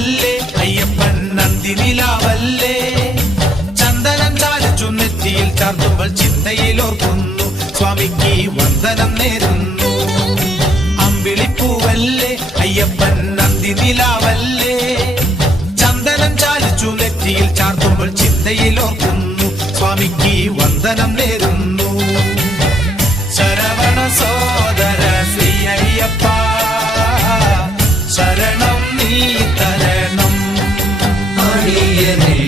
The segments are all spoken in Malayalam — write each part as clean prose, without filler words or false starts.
അമ്പിളിപ്പൂവല്ലേ അയ്യപ്പൻ നന്ദിനിലാവല്ലേ ചന്ദനം ചാലിച്ചു നെറ്റിയിൽ ചാർത്തുമ്പോൾ ചിന്തയിൽ ഓർക്കുന്നു സ്വാമിക്ക് വന്ദനം നേരുന്നു അമ്പിളിപ്പൂവല്ലേ അയ്യപ്പൻ നന്ദിനിലാവല്ലേ ചന്ദനം ചാലിച്ചു നെറ്റിയിൽ ചാർത്തുമ്പോൾ ചിന്തയിൽ ഓർക്കുന്നു സ്വാമിക്ക് വന്ദനം നേരുന്നു ശരവണ സോദര ശ്രീ അയ്യപ്പ ശരണം നീ തരണം അടിയനെ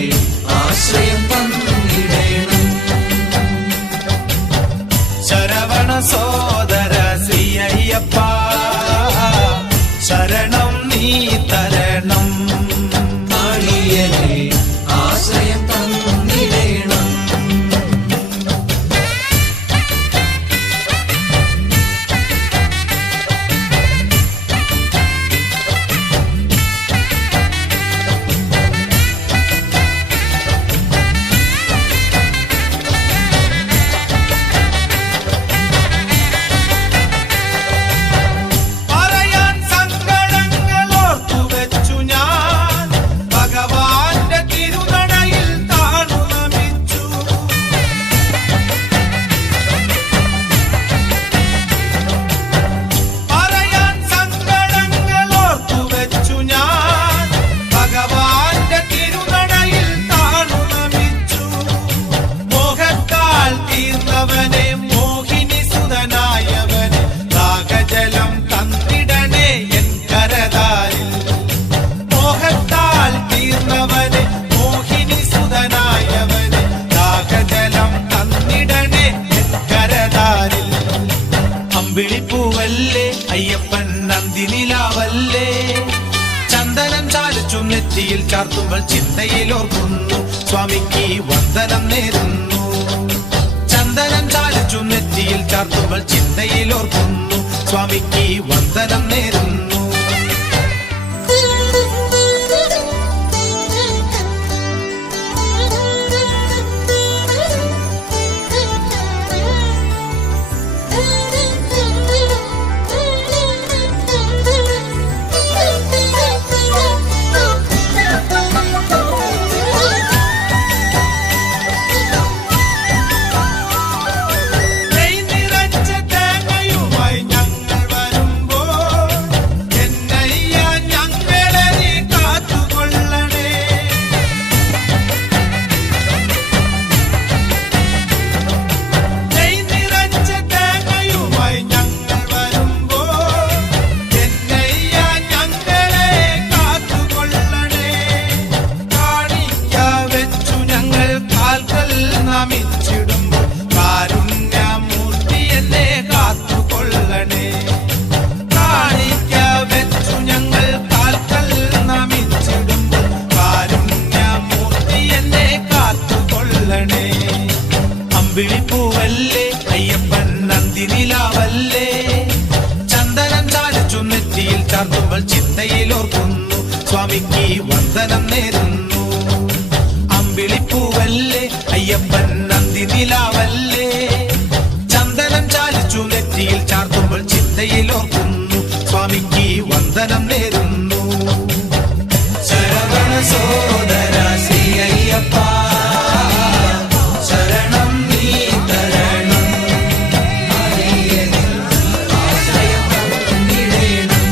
ആശ്രയം തന്നിടണം ശരവണ സോദര ശ്രീ അയ്യപ്പ ശരണം നീ തരണം അടിയനെ ആശ്രയം തന്നിടണം അമ്പിളിപ്പൂവല്ലേ അയ്യപ്പൻ നന്ദിനിലാവല്ലേ ചന്ദനം ചാലിച്ചു നെറ്റിയിൽ ചാർത്തുമ്പോൾ ചിന്തയിൽ ഓർക്കുന്നു സ്വാമിക്ക് വന്ദനം നേരുന്നു ചന്ദനം ചാലിച്ചു നെറ്റിയിൽ ചാർത്തുമ്പോൾ ചിന്തയിൽ ഓർക്കുന്നു സ്വാമിക്ക് വന്ദനം നേരുന്നു അമ്പിളിപ്പൂവല്ലേ അയ്യപ്പൻ നന്ദിനിലാവല്ലേ ചന്ദനം ചാലിച്ചു നെറ്റിയിൽ ചാർത്തുമ്പോൾ ചിന്തയിൽ ഓർക്കുന്നു സ്വാമിക്ക് വന്ദനം നേരുന്നു അമ്പിളിപ്പൂവല്ലേ അയ്യപ്പൻ നന്ദിനിലാവല്ലേ ചന്ദനം ചാലിച്ചു നെറ്റിയിൽ ചാർത്തുമ്പോൾ ചിന്തയിൽ ഓർക്കുന്നു സ്വാമിക്ക് വന്ദനം നേരുന്നു ശരവണ സോദര ശ്രീ അയ്യപ്പ ശരണം നീ തരണം അടിയനെ ആശ്രയം തന്നിടണം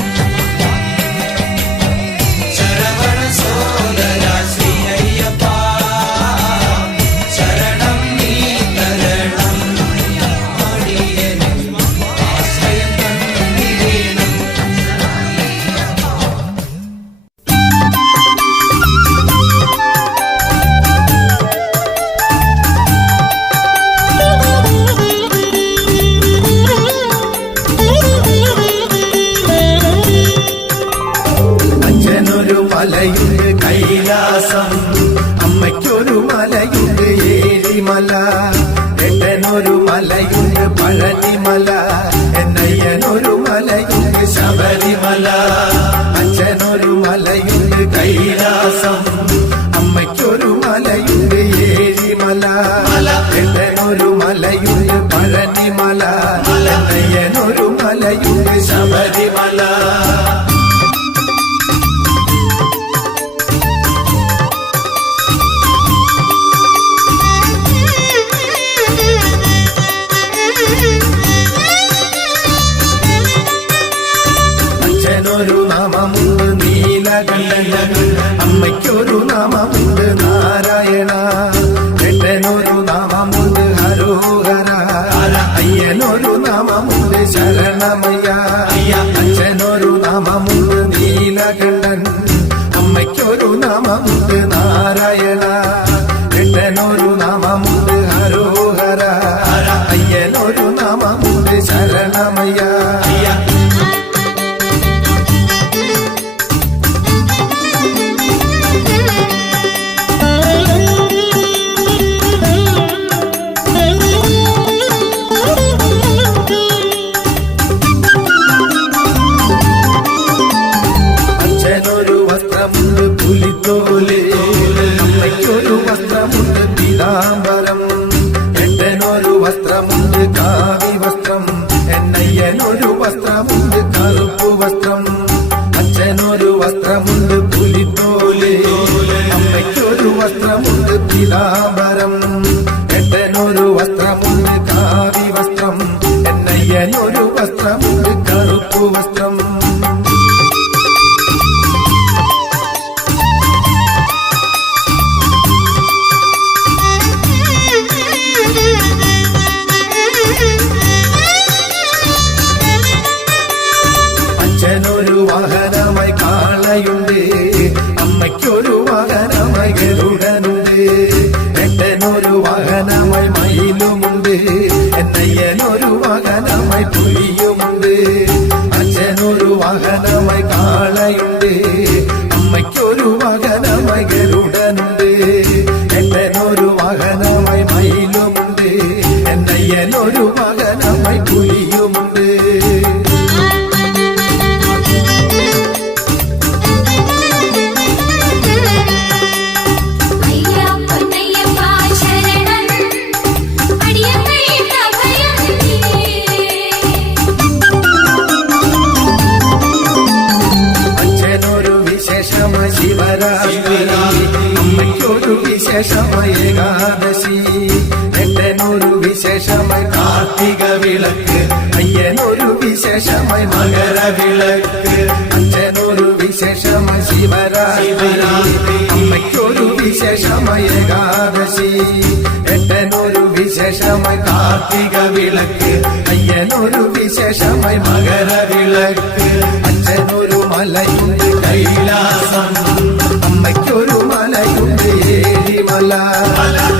ശരവണ സോദര ശ്രീ അയ്യപ്പ ശരണം നീ തരണം അടിയനെ ആശ്രയം തന്നിടണം മലയുണ്ട് കൈലാസം അമ്മയ്ക്കൊരു മലയുണ്ട് ഏഴിമല എട്ടനൊരു മലയുണ്ട് പഴനിമല എന്നയ്യനൊരു മലയുണ്ട് ശബരിമല അച്ഛനൊരു മലയുണ്ട് കൈലാസം അമ്മയ്ക്കൊരു മലയുണ്ട് ഏഴിമല എട്ടനൊരു മലയുണ്ട് പഴനിമല എന്നയ്യനൊരു മലയുണ്ട് ശബരിമല ശരണമയ്യ അച്ഛനൊരു നാമമുണ്ട് നീലകണ്ഠൻ, അമ്മയ്ക്കൊരു നാമമുണ്ട് നാരായണ, ഏട്ടനൊരു നാമമുണ്ട് ഹരോഹര, അയ്യനൊരു നാമമുണ്ട് ശരണമയ്യ. അച്ഛനൊരു വസ്ത്രമുണ്ട് പുലിത്തോല്, അമ്മയ്ക്കൊരു വസ്ത്രമുണ്ട് പീതാംബരം, ഏട്ടനൊരു വസ്ത്രമുണ്ട് കാവി വസ്ത്രം, എന്നയ്യനൊരു വസ്ത്രമുണ്ട് കറുപ്പു വസ്ത്രം. അച്ഛനൊരു വസ്ത്രമുണ്ട് പുലിത്തോല്, അമ്മയ്ക്കൊരു വസ്ത്രമുണ്ട് പീതാംബരം, ഏട്ടനൊരു വസ്ത്രമുണ്ട് കാവി വസ്ത്രം, എന്നയ്യനൊരു വസ്ത്രമുണ്ട് കറുപ്പു വസ്ത്രം. അച്ഛനൊരു വാഹനമായി കാളയുണ്ട്, അമ്മയ്ക്കൊരു വാഹനമായി ഗരുഡനുണ്ട്, ഏട്ടനൊരു വാഹനമായി മയിലുമുണ്ട്, എന്നയ്യനൊരു വാഹനമായി പുലിയുമുണ്ട്. അച്ഛനൊരു വാഹനമായി കാളയുണ്ട്, അമ്മയ്ക്കൊരു വാഹനമായി ഗരുഡനുണ്ട്, ഏട്ടനൊരു വാഹനമായി മയിലുമുണ്ട്, എന്നയ്യനൊരു വാഹനമായി പുലിയുമുണ്ട്. ശിവരാത്രി, അമ്മയ്ക്കൊരു വിശേഷമായ ഏകാദശി, ഏട്ടനൊരു വിശേഷമായി കാർത്തിക വിളക്ക്, അയ്യനൊരു വിശേഷമായി മകരവിളക്ക്. അച്ഛനൊരു വിശേഷമായി ശിവരാത്രി, അമ്മയ്ക്കൊരു വിശേഷമായ ഏകാദശി, ഏട്ടനൊരു വിശേഷമായി കാർത്തിക വിളക്ക്, അയ്യനൊരു വിശേഷമായി മകരവിളക്ക്. അച്ഛനൊരു മലയുണ്ട് കൈലാസം, അമ്മയ്ക്കൊരു മലയുണ്ട് ഏരിമല,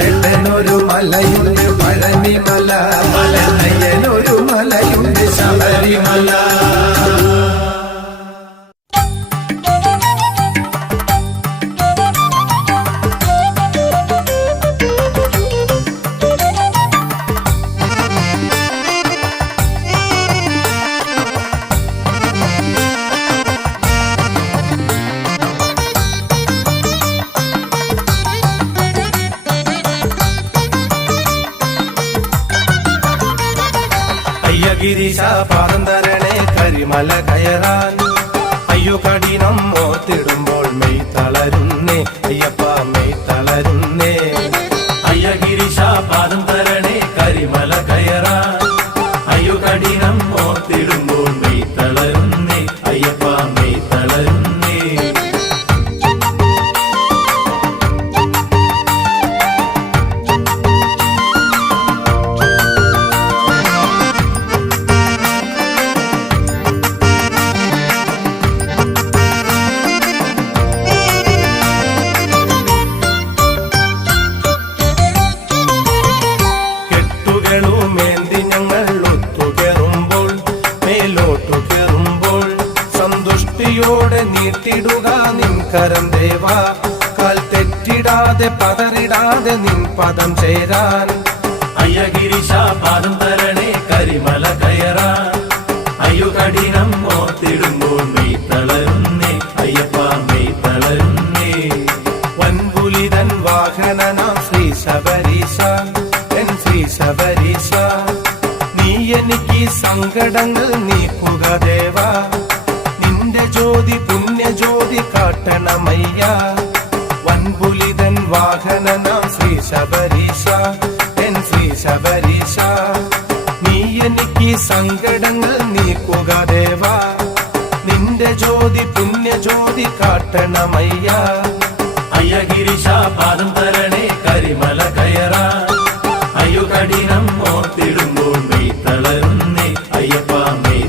ഏട്ടനൊരു മലയുണ്ട് പഴനിമല, അയ്യനൊരു മലയുണ്ട് ശബരിമല. ഗിരീശ പാദം തരണേ കരിമല കയറാൻ, അയ്യോ കഠിനം ഓർത്തിടുമ്പോൾ മെയ് തളരുന്നേ അയ്യപ്പ മെയ് തളരുന്നേ. അയ്യ ഗിരീശ പാദം തരണേ കരിമല കയറാൻ, അയ്യോ കഠിനം ഓർത്തിടുമ്പോൾ മെയ് തളരുന്നേ അയ്യപ്പ മെയ് തളരുന്നേ. സന്തുഷ്ടിയോടെ നീട്ടിടുക നിൻ കരം ദേവാ, കാൽ തെറ്റിടാതെ പതറിടാതെ നിൻ പദം ചേരാൻ. അയ്യ ഗിരീശ പാദം തരണേ കരിമല കയറാൻ, അയ്യോ കഠിനം ഓർത്തിടുമ്പോൾ മെയ് തളരുന്നേ അയ്യപ്പ മെയ് തളരുന്നേ. വൻപുലിതൻ വാഹനനാം ശ്രീ ശബരീശ, എൻ ശ്രീ ശബരീശ, നീ എനിക്ക് സങ്കടങ്ങൾ നീക്കുക ദേവാ, നിന്റെ ജ്യോതി പുണ്യജ്യോതി കാട്ടണമയ്യ. വൻപുലിതൻ വാഹനനാം ശ്രീ ശബരീശ, എൻ ശ്രീ ശബരീശ, നീ എനിക്ക് സങ്കടങ്ങൾ നീക്കുക ദേവാ, നിന്റെ ജ്യോതി പുണ്യജ്യോതി കാട്ടണമയ്യ. അയ്യ ഗിരീശ പാദം തരണേ കരിമല കയറാൻ, അയ്യോ കഠിനം ഓർത്തിടുമ്പോൾ മെയ് തളരുന്നേ അയ്യപ്പ മെയ്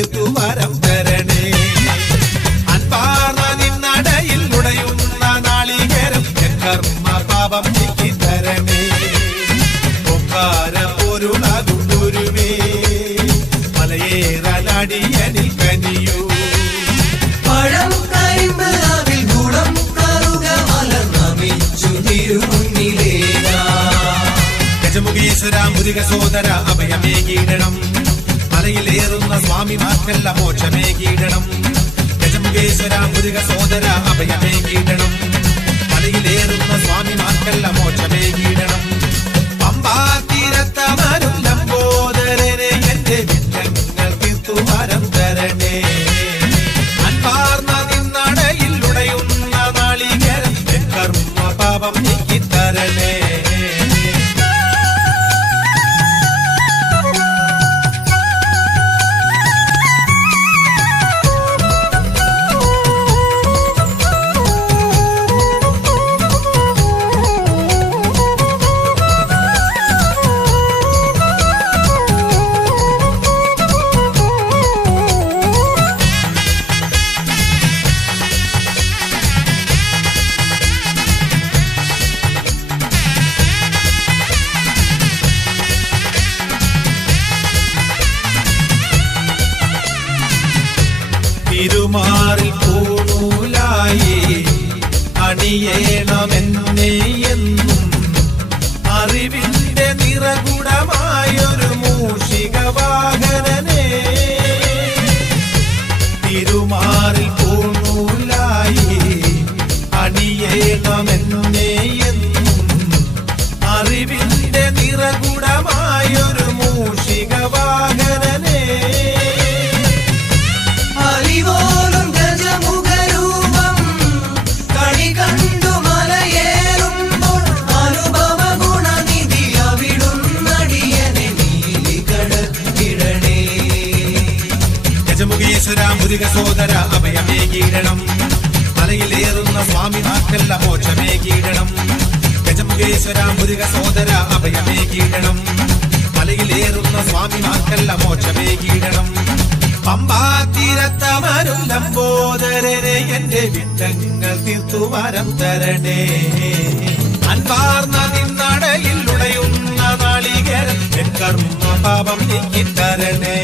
തീർത്തു വരം തരണേ. അൻപാർന്ന നിന്നടയിൽ ഉടയുന്ന നാളികേരം എൻ കർമ്മ പാപം നീക്കി തരണേ. പൊക്കാര പൊരുളാകും ഗുരുവേ മലയേറാനടിയനിൽ കനിയൂ. പഴം കരിമ്പ് അവിൽ ഗുണം കറുക മലർ നമിച്ചു തിരുമുന്നിലേകാ. ഗജമുഖേശ്വര മുരുക സോദര അഭയമേകീടണം. മലയിലേറുന്ന സ്വാമിമാർക്കല്ല മോക്ഷമേകീടണം. ഗജമുഖേശ്വര മുരുക സോദര അഭയമേകീടണം. മലയിലേറുന്ന സ്വാമിമാർക്കല്ല മോക്ഷമേകീടണം. പമ്പാ തീരത്തമരും ലംബോദരനെ എന്റെ വിഘ്നങ്ങൾ തീർത്തു വരം തരണേ. അൻപാർന്ന നിന്നടയിൽ ഉടയുന്ന നാളികേരം എൻ കർമ്മ പാപം നീക്കി തരണേ. തിരുമാറിൽ പൂണൂലായി അണിയേണമെന്നെ എന്നും അറിവിന്റെ നിറകുടമായൊരു മൂഷിക വാഹനനെ. തിരുമാറിൽ പൂണൂലായി അണിയേണമെന്നെ എന്നും അറിവിന്റെ നിറകുടമായൊരു മൂഷിക വാഹനനെ. അലിവോലും ഗജമുഖരൂപം കണി കണ്ടു മലയേറുമ്പോൾ അനുഭവ ഗുണനിധി അവിടുന്നടിയനെ നീലികടത്തിടണേ. ഗജമുഖേശ്വര മുരുക സോദര അഭയമേകീടണം. മലയിലേറുന്ന സ്വാമിമാർക്കല്ല മോക്ഷമേകീടണം. ഗജമുഖേശ്വര മുരുക സോദര അഭയമേകീടണം. മലയിലേറുന്ന സ്വാമിമാർക്കല്ല മോക്ഷമേകീടണം. പമ്പാ തീരത്തമരും ലംബോദരനെ എന്റെ വിഘ്നങ്ങൾ തീർത്തു വരം തരണേ. അൻപാർന്ന നിന്നടയിൽ ഉടയുന്ന നാളികേരം എൻ കർമ്മ പാപം നീക്കി തരണേ.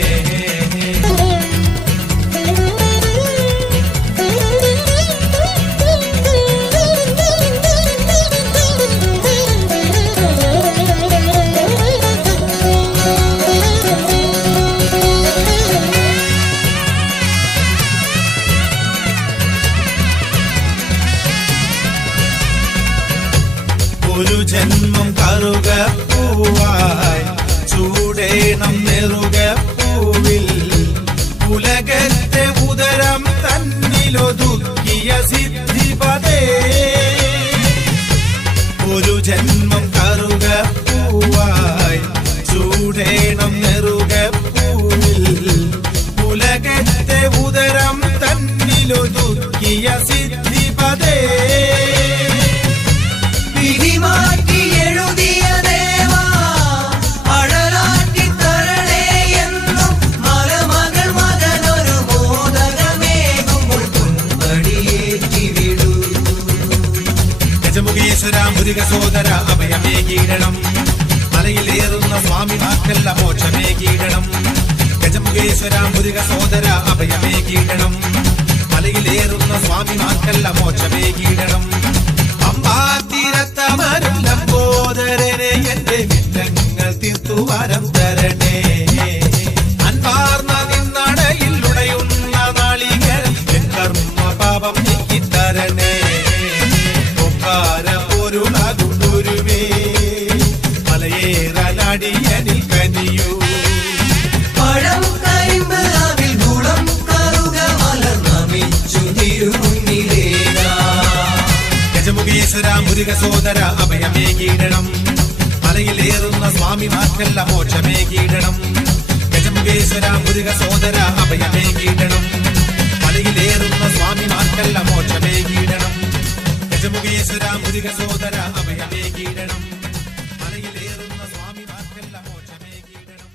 ഒരു ജന്മം കറുക പൂവായി ചൂടേണം നെറുക പൂവിൽ ഉലകത്തെ ഉദരം തന്നിലൊതുക്കിയ സിദ്ധിപദേ. ഒരു ജന്മം കറുക പൂവായി ചൂടേണം നെറുക പൂവിൽ ഉലകത്തെ ഉദരം തന്നിലൊതുക്കിയ സിദ്ധിപദേ. വിധിമാറ്റി എഴുതിയ ദേവാ അഴലാറ്റി തരണേ എന്നും മലമകൾ മകനൊരു മോദകമേകുമ്പോൾ തുമ്പടിയേറ്റി വിടൂ. ഗജമുഖേശ്വര മുരുക സോദര അഭയമേകീടണം. മലയിലേറുന്ന സ്വാമിമാർക്കല്ല മോക്ഷമേകീടണം. ഗജമുഖേശ്വര മുരുക സോദര അഭയമേകീടണം. മലയിലേറുന്ന സ്വാമിമാർക്കല്ല മോക്ഷമേകീടണം. പമ്പാ തീരത്തമരും ലംബോദരനെ എന്റെ വിഘ്നങ്ങൾ തീർത്തു വരം തരണേ. അൻപാർന്ന നിന്നടയിൽ ഉടയുന്ന നാളികേരം എൻ കർമ്മ പാപം നീക്കി തരണേ. പൊക്കാര പൊരുളാകും ഗുരുവേ മലയേറാനടിയനിൽ കനിയൂ. പഴം കരിമ്പ് അവിൽ ഗുണം കറുക മലർ നമിച്ചു തിരുമുന്നിലേകാ. ഗജമുഖേശ്വര മുരുക സോദര അഭയമേകീടണം. മലയിലേറുന്ന സ്വാമിമാർക്കല്ല മോക്ഷമേകീടണം. ഗജമുഖേശ്വര മുരുക സോദര അഭയമേകീടണം. മലയിലേറുന്ന സ്വാമിമാർക്കല്ല മോക്ഷമേകീടണം. ഗജമുഖേശ്വര മുരുക സോദര അഭയമേകീടണം. മലയിലേറുന്ന സ്വാമിമാർക്കല്ല മോക്ഷമേകീടണം.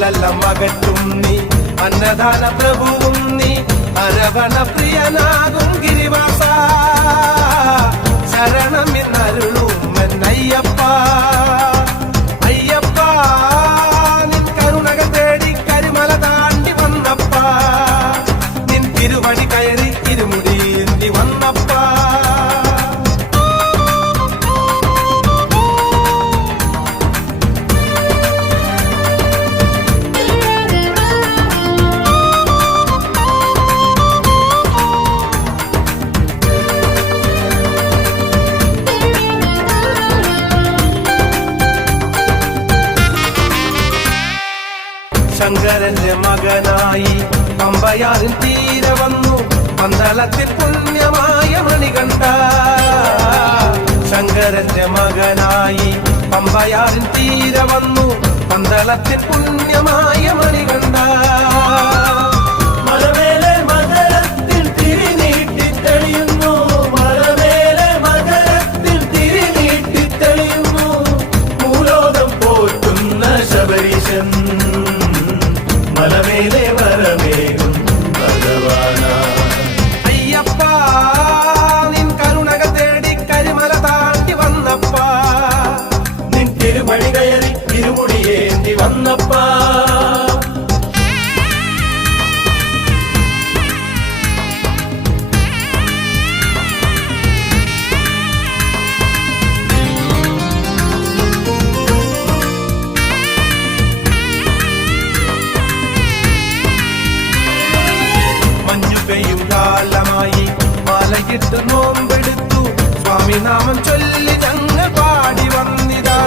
അല്ലലല്ലം അകറ്റും നീ അന്നദാന പ്രഭുവും നീ അരവണ പ്രിയനാകും ഗിരിവാസ ശരണം എന്നരുളും എന്നയ്യപ്പ അയ്യപ്പ നിൻ കരുണകൾ തേടി കരിമല താണ്ടി വന്നപ്പ നിൻ തിരുവടി കയറി ഇരുമുടി എന്തി വന്നപ്പ ശങ്കരന്റെ മകനായി പമ്പയാറിൻ തീരെ വന്നു പന്തളത്തിൽ പുണ്യമായ മണികണ്ഠ ശങ്കരന്റെ മകനായി പമ്പയാറിൻ തീരെ വന്നു പന്തളത്തിൽ പുണ്യമായ മണികണ്ഠ മലമേലെ മകരത്തിൽ തിരിനീട്ടി തെളിയുന്നു മലമേലെ മകരത്തിൽ തിരിനീട്ടി തെളിയുന്നു ഭൂലോകം പോറ്റുന്ന ശബരീശൻ മലമേലെ വരമേകും ഭഗവാന അയ്യപ്പ നിൻ കരുണകൾ തേടി കരിമല താണ്ടി വന്നപ്പ നിൻ തിരുമണി കയറി തിരുമുടിയേന്തി വന്നപ്പ മഞ്ഞുപെയ്യും കാലമായി മാലയിട്ട് നോമ്പെടുത്തു സ്വാമിനാമം ചൊല്ലി ഞങ്ങൾ പാടി വന്നിതാ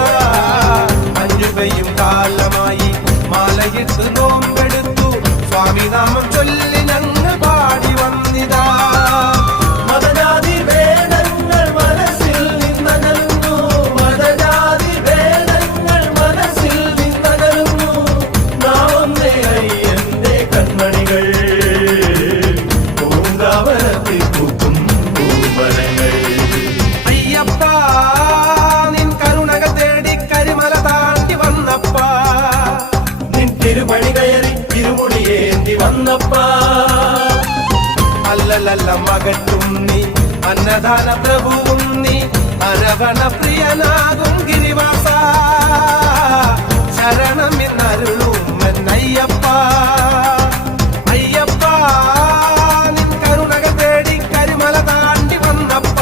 മഞ്ഞുപെയ്യും കാലമായി മാലയിട്ട് നോമ്പെടുത്തു സ്വാമിനാമം ചൊല്ലി ഞങ്ങൾ പാടി വന്നിതാ മതജാതി ഭേദങ്ങൾ മനസ്സിൽ നിന്നകലുന്നു മതജാതി ഭേദങ്ങൾ മനസ്സിൽ നിന്നകലുന്നു നാമേ അയ്യന്റെ കൺമണികൾ പൂങ്കാവനത്തിൽ പൂക്കും പൂമരങ്ങൾ അയ്യപ്പ നിൻ കരുണകൾ തേടി കരിമല താണ്ടി വന്നപ്പ നിൻ തിരുമണി കയറി തിരുമുടിയേന്തി വന്നപ്പ അല്ലലല്ലം അകറ്റും നീ അന്നദാന പ്രഭുവും നീ അരവണ പ്രിയനാകും ഗിരിവാസ ശരണം എന്നരുളും എന്നയ്യപ്പ അയ്യപ്പ നിൻ കരുണകൾ തേടി കരിമല താണ്ടി വന്നപ്പ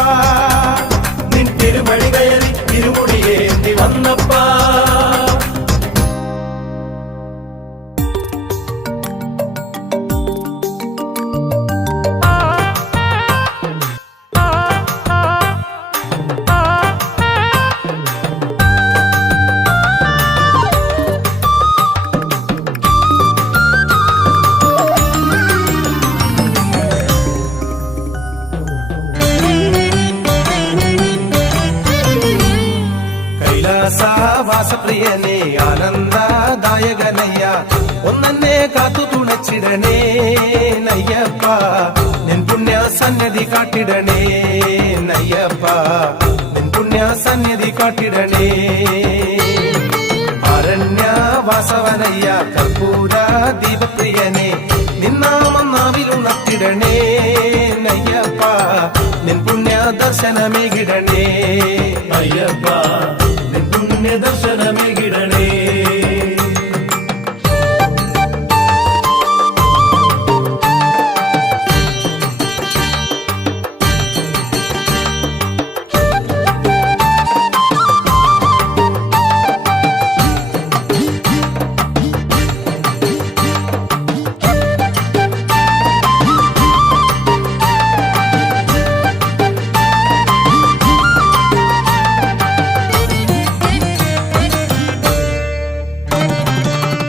നിൻ തിരുമണി കയറി തിരുമുടിയേന്തി വന്നപ്പ കൈലാസവാസപ്രിയനെ ആനന്ദദായകനയ്യ ഒന്നെ കാത്തു തുണച്ചിടണേ നയ്യപ്പ നിൻ പുണ്യ സന്നിധി കാട്ടിടണേ നയ്യപ്പ നിൻ പുണ്യ സന്നിധി കാട്ടിടണേ അരണ്യവാസവനയ്യ കർപ്പൂര ദീപപ്രിയനെ നിന്നാമം നാവിലുണർത്തിടണേ നയ്യപ്പ നിൻ പുണ്യ ദർശനമേകിടണേ അയ്യപ്പ നിൻ പുണ്യ ദർശനമേകിടണേ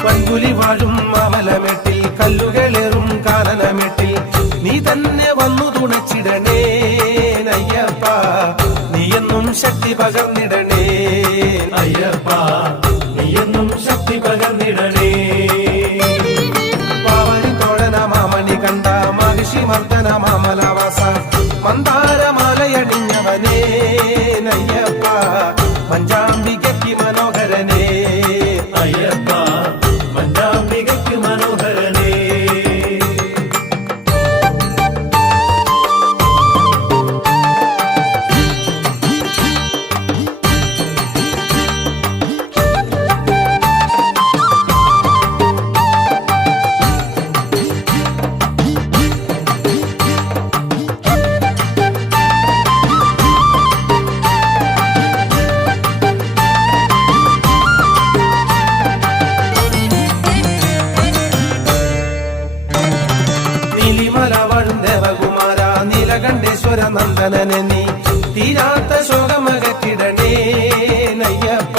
പൻകുലി വാഴും മാമലമെട്ടിൽ കല്ലുകളേറും കാനനമെട്ടിൽ നീ തന്നെ വന്നു തുണച്ചിടണേ അയ്യപ്പ നീ എന്നും ശക്തി പകർന്നിടണേ അയ്യപ്പ നീ എന്നും ശക്തി പകർന്നിടണേ പാവനി തോഴന മാമണി കണ്ട മഹിഷി മർദ്ദന മാമലവാസ മന്ദാരമാലയണിഞ്ഞവനേ അയ്യപ്പ പഞ്ചാംബികയ്ക്ക് മനോഹരനേ അയ്യപ്പ മഞ്ചാ നന്ദനനെ നീ തീരാത്ത ശോകമകറ്റിടണേ അയ്യപ്പ,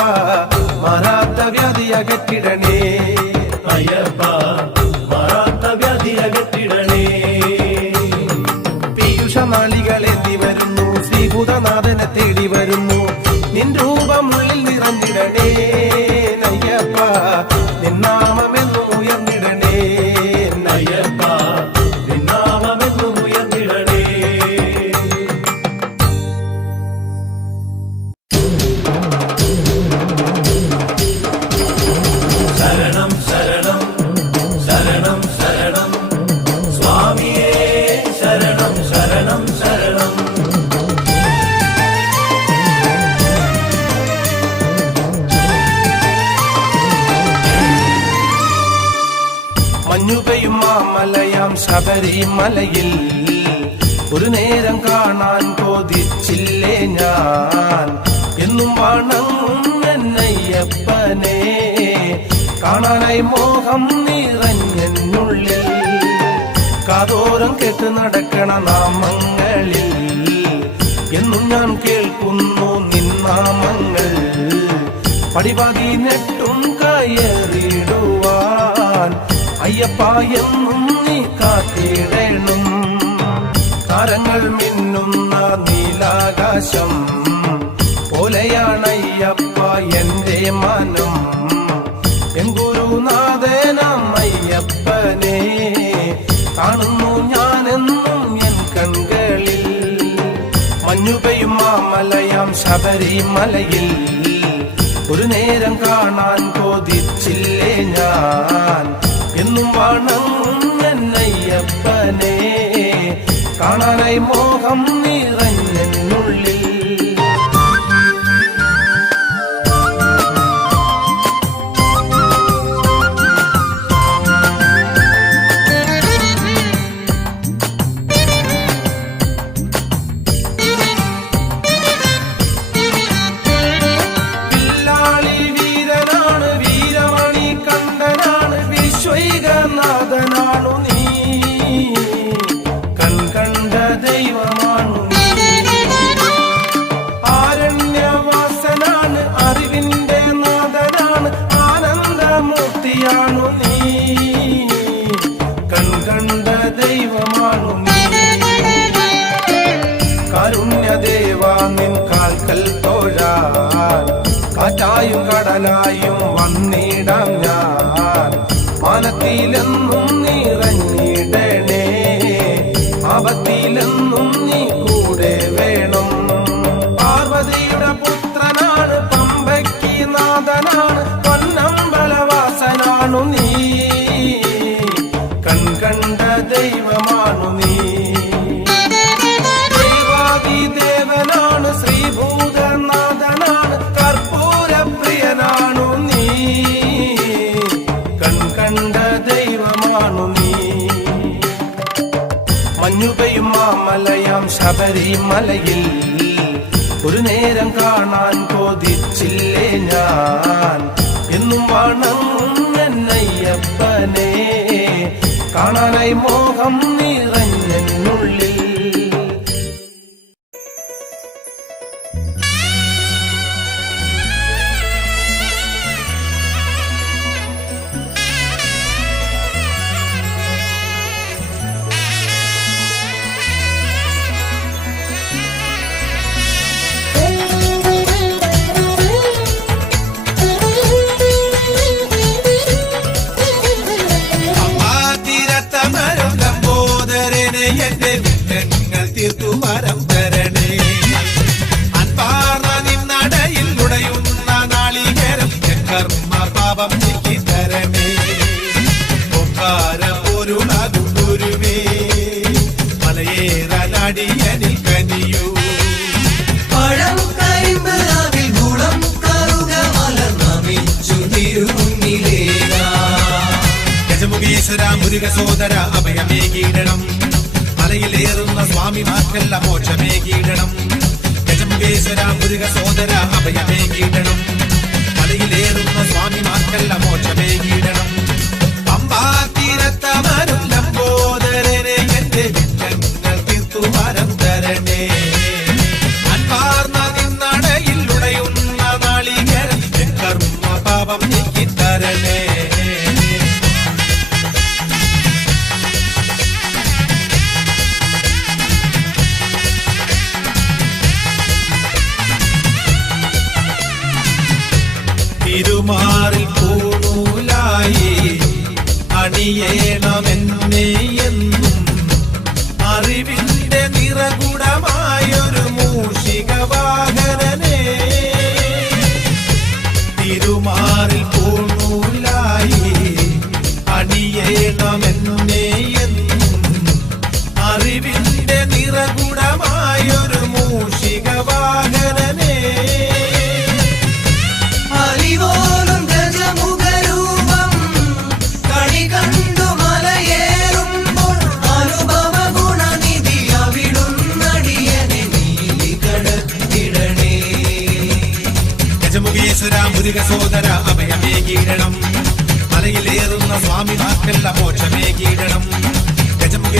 മാറാത്ത വ്യാധി അകറ്റിടണേ അയ്യപ്പ, മാറാത്ത വ്യാധി അകറ്റിടണേ. പീയൂഷനാളികളെത്തി വരുന്നു, ശ്രീഭൂതനാഥനെ തേടി വരുന്നു, നിൻ രൂപമുള്ളിൽ നിറഞ്ഞിടണേ അയ്യപ്പ, നിന്നാമമെന്നും ഉയർന്നിടണേ അയ്യപ്പ, നിന്നാമമെന്നും ഉയർന്നിടണേ. ശരണം ശരണം ശരണം ശരണം സ്വാമിയേ, ശരണം ശരണം ശരണം. മഞ്ഞുപെയ്യും മാമലയാം ശബരിമലയിൽ ഒരു നേരം കാണാൻ കൊതിച്ചില്ലേ ഞാൻ, എന്നും വണങ്ങും എന്നയ്യപ്പനെ, കാണാനായി മോഹം നിറഞ്ഞെന്നുള്ളിൽ, കാതോരം കേട്ട് നടക്കണ നാമങ്ങളിൽ എന്നും ഞാൻ കേൾക്കുന്നു നിന്നാമങ്ങൾ, പടിപാതി നെട്ടും കയറിടുവാൻ അയ്യപ്പ എന്നും നീ കാത്തിടണം. താരങ്ങൾ മിന്നുന്ന നീലാകാശം പോലെയാണയ്യപ്പ എന്റെ മനം, എൻ ഗുരുനാഥനാം അയ്യപ്പനെ കാണുന്നു ഞാനെന്നും എൻ കൺകളിൽ. മഞ്ഞുപെയ്യും മാമലയാം ശബരിമലയിൽ ഒരു നേരം കാണാൻ കൊതിച്ചില്ലേ ഞാൻ, എന്നും വണങ്ങും എന്നയ്യപ്പനെ, കാണാനായി മോഹം നിറഞ്ഞെന്നുള്ളിൽ. നാഥനാണു നീ, കൺകണ്ട ദൈവമാണു നീ, ആരണ്യവാസനാണ്, അറിവിന്റെ നാഥനാണ്, ആനന്ദമൂർത്തിയാണു നീ, കൺകണ്ട ദൈവമാണു നീ. കാരുണ്യദേവാ നിൻ കാൽക്കൽ തോഴാൻ, കാറ്റായും കടലായും വന്നിടാം ഞാൻ, മാനത്തിലെന്നും നിറഞ്ഞിടണേ, ആപത്തിലെന്നും നീ കൂടെ വേണം. പാർവതിയുടെ പുത്രനാണ്, പമ്പയ്ക്ക് നാഥനാണ്, പൊന്നമ്പലവാസനാണു നീ, കൺകണ്ട ദൈവമാണു നീ. ദേവാദിദേവനാണ്, ശ്രീഭൂതനാഥനാണ്, കർപ്പൂരപ്രിയനാണു നീ, കണ്ട ദൈവമാണു നീ. മഞ്ഞുപെയ്യും മാമലയാം ശബരിമലയിൽ ഒരു നേരം കാണാൻ കൊതിച്ചില്ലേ ഞാൻ, എന്നും വണങ്ങും എന്നയ്യപ്പനെ, കാണാനായി മോഹം നിറഞ്ഞെന്നുള്ളിൽ. തീർത്തുമരം തരണേ, അൻപാർന്ന നിന്നടയിൽ ഉടയുന്ന നാളികേരം കർമ്മ പാപം നീക്കി തരണേ. പൊക്കാരപ്പൊരുളാകും ഗുരുവേ, മലയേറാനടിയനിൽ കനിയൂ. പഴം കരിമ്പ് അതിൽ ഗുണം കറുക മലർന്നമിച്ചു തിരുമുന്നിലേറാ. ഗജമുഖേശ്വര മുരുക സോദര അഭയമേകീടണം, മലയിലേറുന്ന സ്വാമിമാർക്കല്ല മോക്ഷമേകീടണം. ഗജമുഖേശ്വര മുരുക സോദര അഭയമേകീടണം, മലയിലേറുന്ന സ്വാമിമാർക്കല്ല മോക്ഷമേകീടണം. പമ്പാ തീരത്തമരും ലംബോദരനെ എന്റെ വിഘ്നങ്ങൾ തീർത്തുമരം തരണേ.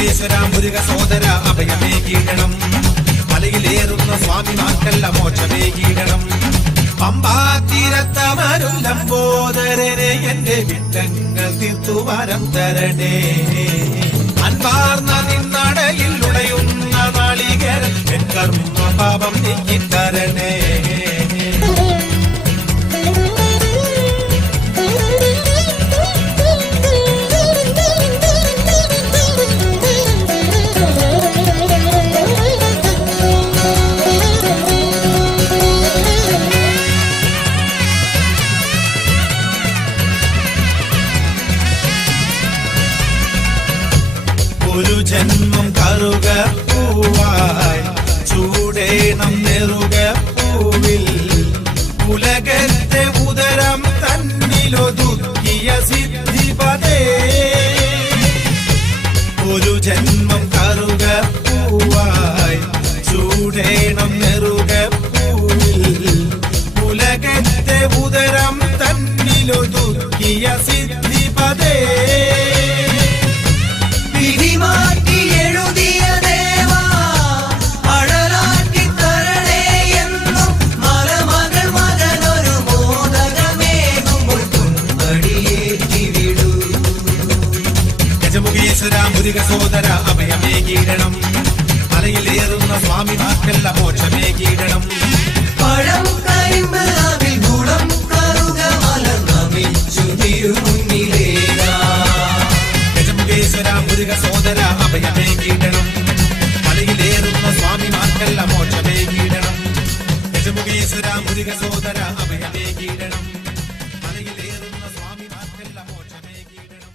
ഗജമുഖേശ്വര മുരുക സോദര അഭയമേകീടണം മലയിലേറുന്ന സ്വാമിമാർക്കല്ല മോക്ഷമേകീടണം പമ്പാ തീരത്തമരും ലംബോദരനെ എന്റെ വിട്ടങ്ങൾ തീർത്തു വരം തരണേ അൻപാർന്ന നിന്നടയിൽ ഉടയുന്ന നാളികേരൻ എൻ കർമ്മ പാപം നീക്കിത്തരണേ ഒരു ജന്മം കറുക പൂവായി ചൂടേണം നെറുക പൂവിൽ ഉലകത്തെ ഉദരം തന്നിലൊതുക്കിയ സിദ്ധിപതേ ഒരു ജന്മം കറുക പൂവായി ചൂടേണം നെറുക പൂവിൽ ഉലകത്തെ ഉദരം തന്നിലൊതുക്കിയ സിദ്ധിപതേ വിധിമാറ്റി എഴുതിയ ദേവാ അഴലാറ്റി തരണേ എന്നും മലമകൾ മകനൊരു മോദകമേകുമ്പോൾ തുമ്പടിയേറ്റി വിടൂ ഗജമുഖേശ്വര മുരുക സോദര അഭയമേകീടണം മലയിലേറുന്ന സ്വാമിമാർക്കല്ല മോക്ഷമേകീടണം പഴം കരിമ്പ് അതിൽ ഗുണം കറുക മലർ നമിച്ചു തിരുമുന്നിലേകാ ഗജമുഖേശ്വര മുരുക സോദര അഭയമേകീടണം മലയിലേറുന്ന സ്വാമിമാർക്കല്ല മോക്ഷമേകീടണം ഗജമുഖേശ്വര മുരുക സോദര അഭയമേകീടണം മലയിലേറുന്ന സ്വാമിമാർക്കല്ല മോക്ഷമേകീടണം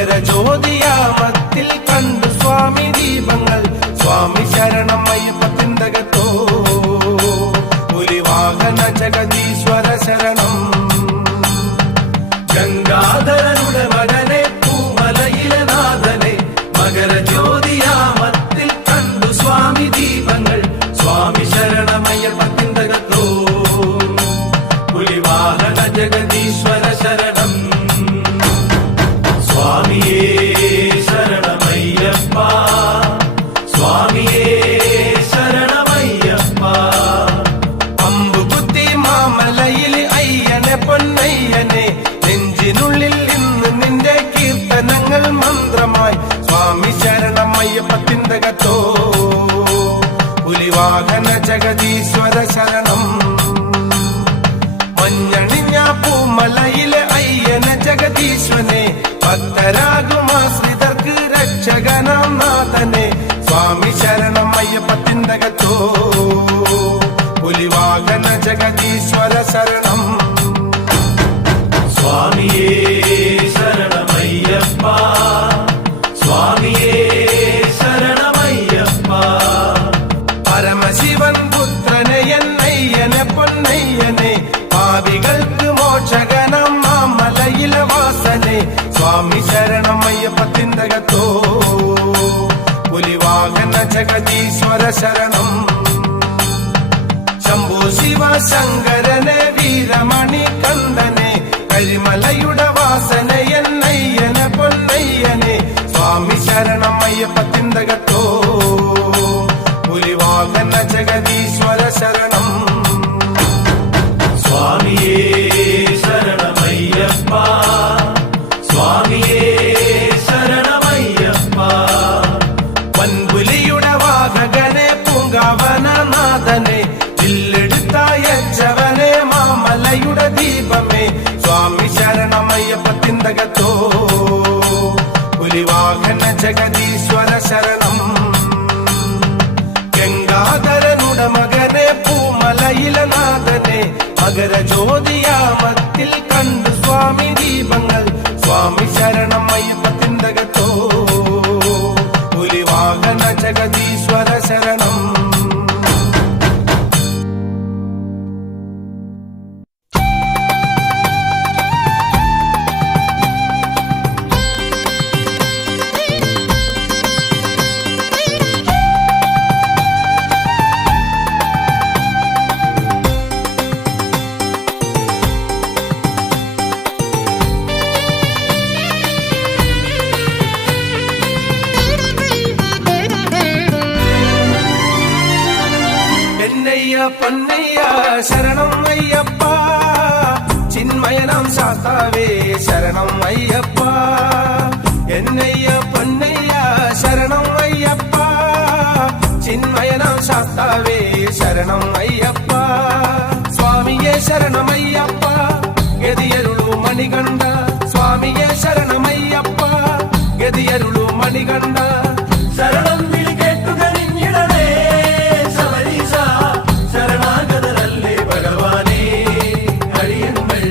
മകരജ്യോതിയാമത്തിൽ കണ്ടു സ്വാമി ദീപങ്ങൾ. സ്വാമി ശരണം അയ്യപ്പത്തിന്തകത്തോ പുലിവാഹന ജഗദീശ്വര ശരണം. ഗംഗാധരനുടെ മകനെ പൂമലയിലെ നാഥനെ മകരജ്യോതിയാമത്തിൽ കണ്ടു സ്വാമി ദീപങ്ങൾ. സ്വാമി ശരണമയ്യപ്പത്തിന്തകത്തോ പുലിവാഹന ജഗദീശ്വര ശരണം. സ്വാമിയേ ശരണമയ്യപ്പ, സ്വാമിയേ ശരണമയ്യപ്പ. അമ്പുകുത്തി മാമലയിൽ അയ്യനെ പൊന്നയ്യനെ നെഞ്ചിനുള്ളിൽ ഇന്ന് നിന്റെ കീർത്തനങ്ങൾ മന്ത്രമായി. സ്വാമി ശരണം അയ്യപ്പത്തിന്തകത്തോ പുലിവാഹന ജഗദീശ്വര ശരണം. മഞ്ഞണിഞ്ഞ പൂമലയിലെ അയ്യനെ ജഗദീശ്വനെ ഭക്തരാകുമാശ്രിതർക്ക് രക്ഷകനാം നാഥനെ. സ്വാമി ശരണം അയ്യപ്പത്തിന്തകത്തോ പുലിവാഹന ജഗദീശ്വര ശരണം. സ്വാമിയേ ശരണമയ്യപ്പ, സ്വാമിയേ ശരണമയ്യപ്പ. പരമശിവൻ പുത്രനെ എന്നയ്യനെ പൊന്നയ്യനെ പാപികൾക്ക് മോക്ഷകനം മാമലയിലെ വാസനെ. സ്വാമി ശരണം അയ്യപ്പത്തിന്തകത്തോ പുലിവാഹന ജഗദീശ്വര ശരണം. ശംഭോ ശിവ ശങ്കരനെ വീരമണി കണ്ഠനെ കരിമലയുടെ വാസന എന്നയ്യനെ പൊന്നയ്യനെ. സ്വാമി ശരണം അയ്യപ്പത്തിന്തകത്തോ പുലിവാഹന ജഗദീശ്വര ശരണം. സ്വാമിയേ ശരണമയ്യപ്പ, സ്വാമിയേ ശരണമയ്യപ്പ. വൻപുലിയുടെ വാഹകനെ പൂങ്കാവന നാഥനെ ദില്ലെടുത്തയച്ചവനെ മാമലയുടെ ദീപമേ. സ്വാമി ശരണം അയ്യപ്പത്തിന്തകത്തോ പുലിവാഹന ജഗദീശ്വര ശരണം. ഗംഗാധരനുടെ മകനെ പൂമലയിലെ നാഥനെ മകരജ്യോതിയാമത്തിൽ കണ്ടു സ്വാമി ദീപങ്ങൾ. സ്വാമി ശരണം അയ്യപ്പത്തിന്തകത്തോ പുലിവാഹന ജഗദീശ്വര ശരണം. പൊന്നയ്യ ശരണം അയ്യപ്പ, ചിന്മയനാം ശാസ്താവേ ശരണം അയ്യപ്പ. എന്നയ്യ പൊന്നയ്യ ശരണം അയ്യപ്പ, ചിന്മയനാം ശാസ്താവേ ശരണം അയ്യപ്പ. സ്വാമിയെ ശരണമയ്യപ്പ ഗതിയരുളു മണികണ്ഠ. സ്വാമിയെ ശരണമയ്യപ്പ ഗതിയരുളു മണികണ്ഠ. ശരണം വിളി കേട്ടു കനിഞ്ഞിടണേ ശബരീശ, ശരണാഗതരല്ലേ ഭഗവാനേ. അടിയങ്ങൾ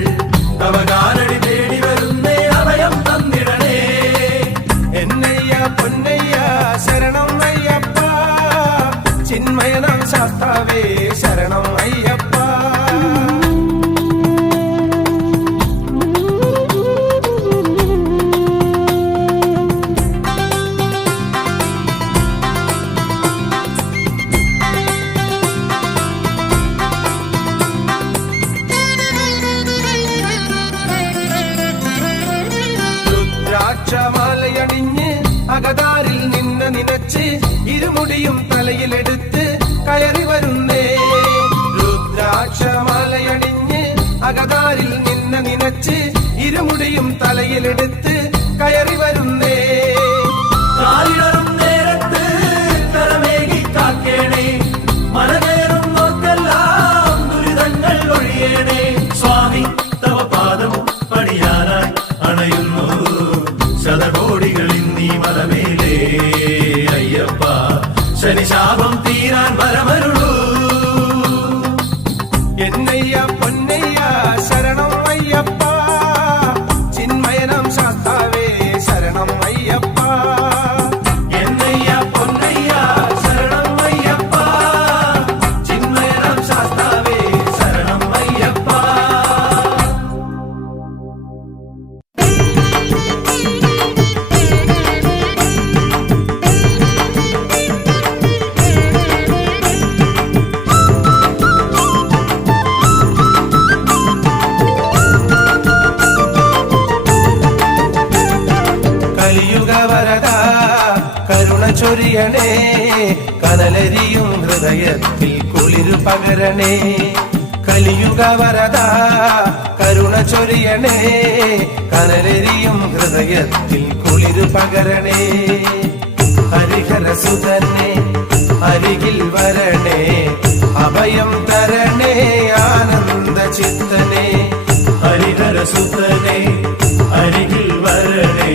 തവ കാലടി തേടി വരുന്നേ, അഭയം തന്നിടണേ. എന്നയ്യ പൊന്നയ്യ ശരണം അയ്യപ്പ, ചിന്മയനാം ശാസ്താവേ ശരണം അയ്യപ്പ. രുദ്രാക്ഷമാലയണിഞ്ഞ് അകതാരിൽ നിന്നെ നിനച്ച് ഇരുമുടിയും തലയിലെടുത്ത് കയറി വരുന്നേ. രുദ്രാക്ഷമാലയണിഞ്ഞ് അകതാരിൽ നിന്നെ നിനച്ച് ഇരുമുടിയും തലയിലെടുത്ത് കയറി വരുന്നേ. കാലിടറും നേരത്ത് കരമേകി കാക്കേണേ, മനകയറും നോക്കെല്ലാം ദുരിതങ്ങൾ ഒഴിയേണേ. സ്വാമി തവ പാദവും പണിയാനായി അണയുന്നു ശതകോടികൾ ഇന്നീ മലമേലേ. അയ്യപ്പ ശനിശാപം തീരാൻ വരമരുളൂ. എന്നയ്യ പൊന്നയ്യ ശരണം അയ്യപ്പ, ചിന്മയനാം ശാസ്താവേ ശരണം ചൊരിയണേ കനലരിയും ഹൃദയത്തിൽ കുളിരു പകരണേ കലിയുഗ വരദ കരുണ ചൊരിയണേ കനലരിയും ഹൃദയത്തിൽ കുളിരു പകരണേ ഹരിഹര സുതനെ അരികിൽ വരണേ അഭയം തരണേ ആനന്ദ ചിത്തനെ ഹരിഹര സുതനെ അരികിൽ വരണേ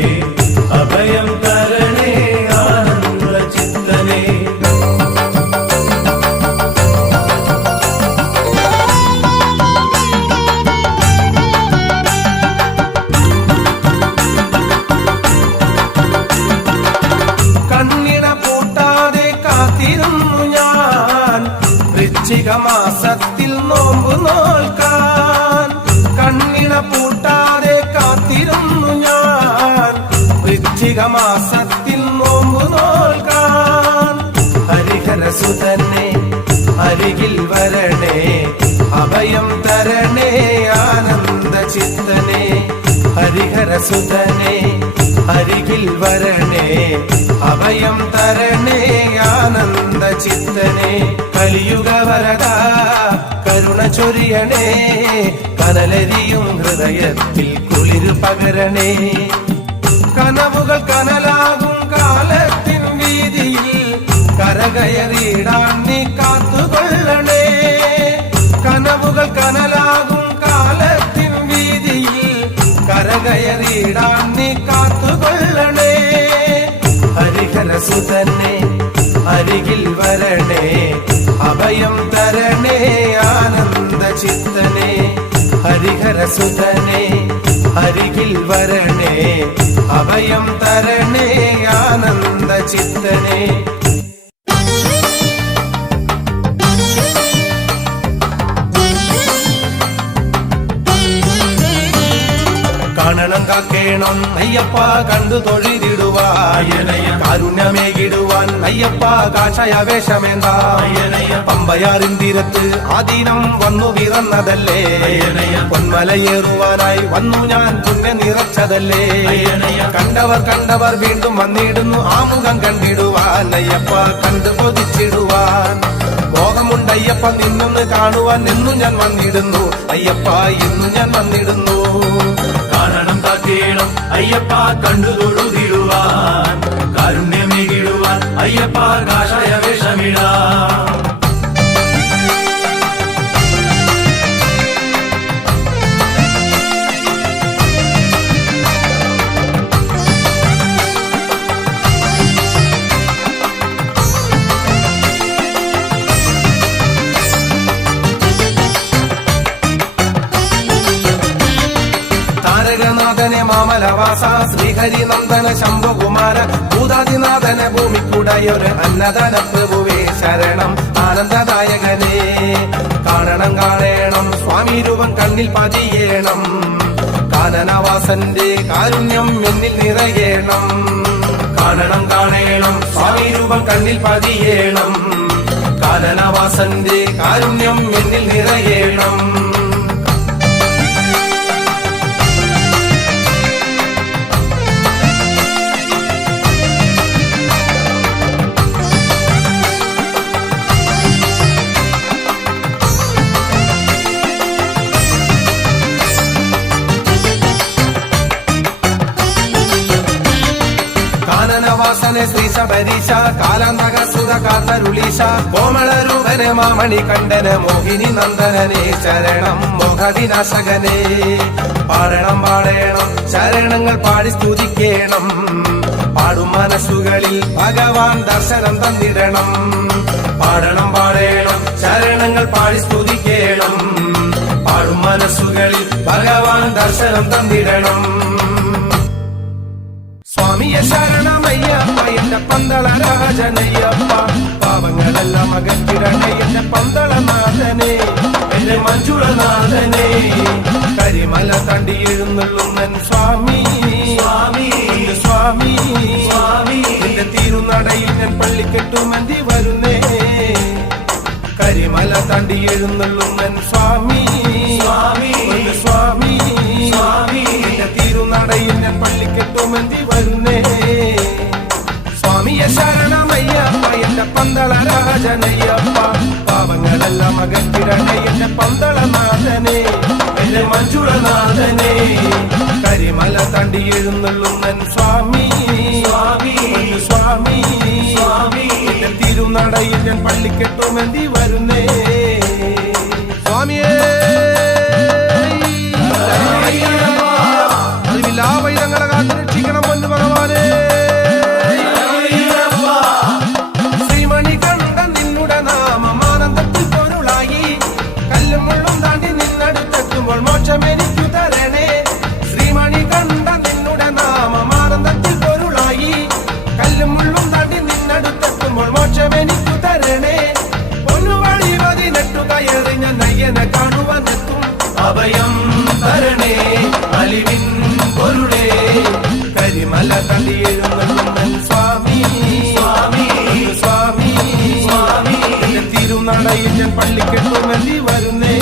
അഭയം തരണേ ആനന്ദ ചിത്തനെ കണ്ണിട പൂട്ടാതെ കാത്തിരുന്നു ഞാൻ വൃശ്ചിക മാസത്തിൽ നോമ്പ് നോൽക്കാൻ കണ്ണിട പൂട്ടാതെ കാത്തിരുന്നു ഞാൻ വൃശ്ചിക മാസത്തിൽ നോമ്പ് നോൽക്കാൻ ഹരിഹര സുതനെ അരികിൽ വരണേ അഭയം തരണേ ആനന്ദ ചിത്തനെ ഹരിഹര സുതനെ അരികിൽ വരണേ അഭയം തരണേ ആനന്ദ ചിത്തനെ കലിയുഗ വരദ കരുണ ചൊരിയണേ കനലരിയും ഹൃദയത്തിൽ കുളിരു പകരണേ കനവുകൾ കനലാകും കാലത്തിൻ വീതിയിൽ കരകയറിയിടാൻ നീ കാത്തുകൊള്ളണേ കനവുകൾ കനലാകും കാലത്തിൻ വീതിയിൽ കരകയറിയിടാൻ നീ കാത്തുകൊള്ളണേ ഹരിഹര സുതനെ അരികിൽ വരണേ അഭയം തരണേ ആനന്ദ ചിത്തനെ ഹരിഹര സുതനെ അരികിൽ വരണേ അഭയം തരണേ ആനന്ദ ചിത്തനെ കാണണം കാക്കേണം അയ്യപ്പ കണ്ടു തൊഴിലിടുവാൻ കാരുണ്യമേകിടുവാൻ അയ്യപ്പ കാഷായവേഷമേന്താ പമ്പയാറിൻ തീരത്ത് ആദീനം വന്നു വിറന്നതല്ലേ പൊന്മലയേറുവാനായി വന്നു ഞാൻ പുണ്യ നിറച്ചതല്ലേ കണ്ടവർ വീണ്ടും വന്നിടുന്നു ആ മുഖം കണ്ടിടുവാൻ അയ്യപ്പ കണ്ടു കൊതിച്ചിടുവാൻ മോഹമുണ്ടയ്യപ്പ നിന്നൊന്ന് കാണുവാൻ എന്നും ഞാൻ വന്നിടുന്നു അയ്യപ്പ ഇന്നു ഞാൻ വന്നിടുന്നു കാണണം കാക്കേണം അയ്യപ്പ കണ്ടു തൊഴുതിടുവാൻ കാരുണ്യമേകിടുവാൻ അയ്യപ്പ കാഷായ വേഷമിടാം താരകനാഥനെ മാമലവാസ ശ്രീഹരിനന്ദന ശംഭുകുമാര ഭൂതാദിനാഥന ഭൂമിക്കുടയൊരു അന്നദാന പ്രഭുവേ ശരണം ആനന്ദദായകനെ കാണണം കാണേണം സ്വാമി രൂപം കണ്ണിൽ പതിയേണം കാനനവാസന്റെ കാരുണ്യം എന്നിൽ നിറയേണം കാണണം കാണേണം സ്വാമി രൂപം കണ്ണിൽ പതിയേണം കാനനവാസന്റെ കാരുണ്യം എന്നിൽ നിറയേണം കാനനവാസനെ ശ്രീ ശബരീശ കാലാന്തക സുത കാത്തരുളീശ കോമളരൂപനെ മാമണി കണ്ഠന മോഹിനി നന്ദനനെ ശരണം മോഹവിനാശകനെ പാടണം പാടേണം ശരണങ്ങൾ പാടി സ്തുതിക്കേണം പാടും മനസ്സുകളിൽ ഭഗവാൻ ദർശനം തന്നിടണം പാടണം പാടേണം ശരണങ്ങൾ പാടി സ്തുതിക്കേണം പാടും മനസ്സുകളിൽ ഭഗവാൻ ദർശനം തന്നിടണം സ്വാമിയെ ശരണമയ്യപ്പ എന്റെ പന്തള രാജനയ്യപ്പ പാവങ്ങളെല്ലാം അകറ്റിടണേ എന്റെ പന്തളനാഥനെ എന്റെ മഞ്ജുളനാഥനെ കരിമല തണ്ടി എഴുന്നള്ളുന്നൻ സ്വാമി സ്വാമി സ്വാമി സ്വാമി എന്റെ തീരുനടയിൽ ഞാൻ പള്ളിക്കെട്ടുമന്തി വരുന്നേ കരിമല തണ്ടി എഴുന്നള്ളുന്നൻ സ്വാമി സ്വാമി സ്വാമി സ്വാമി എന്റെ തീരുനടയിൽ ഞാൻ പള്ളിക്കെട്ടുമന്തി വരുന്നേ സ്വാമിയെ ശരണം രാജനയ്യപ്പ പാവങ്ങളെല്ലാം അകറ്റിടണേ എന്റെ പന്തളനാഥനെ എന്റെ മഞ്ജുളനാഥനെ കരിമല തണ്ടി എഴുന്നള്ളുന്നൻ സ്വാമി സ്വാമി സ്വാമി സ്വാമി എന്റെ തിരുനടയിൽ ഞാൻ പള്ളിക്കെട്ടുമെന്തി വരുന്നേ സ്വാമിയേ അറിവില്ലാവൈരങ്ങളെ കാത്തുരക്ഷിക്കണം പൊന്നു ഭഗവാനെ ശ്രീമണികണ്ഠൻ നിന്നുടെ നാമം ആനന്ദത്തിൽ പൊരുളായി കല്ലും മുള്ളും താണ്ടി നിന്നടുത്തെത്തുമ്പോൾ മോക്ഷമെനിക്കു തരണേ ശ്രീമണികണ്ഠൻ നിന്നുടെ നാമം ആനന്ദത്തിൽ പൊരുളായി കല്ലും മുള്ളും താണ്ടി നിന്നടുത്തെത്തുമ്പോൾ മോക്ഷമെനിക്കു തരണേ പൊന്നുവഴി 18 കയറി ഞാൻ നയ്യനെ കാണുവാനെത്തും അഭയം തരണേ അലിവിൻ പൊരുളേ കരിമല തള്ളിയെഴുന്നള്ളുന്നൻ സ്വാമി സ്വാമി സ്വാമി സ്വാമി തിരുനടയിൽ ഞാൻ പള്ളിക്കെട്ടുമെന്തി വരുന്നേ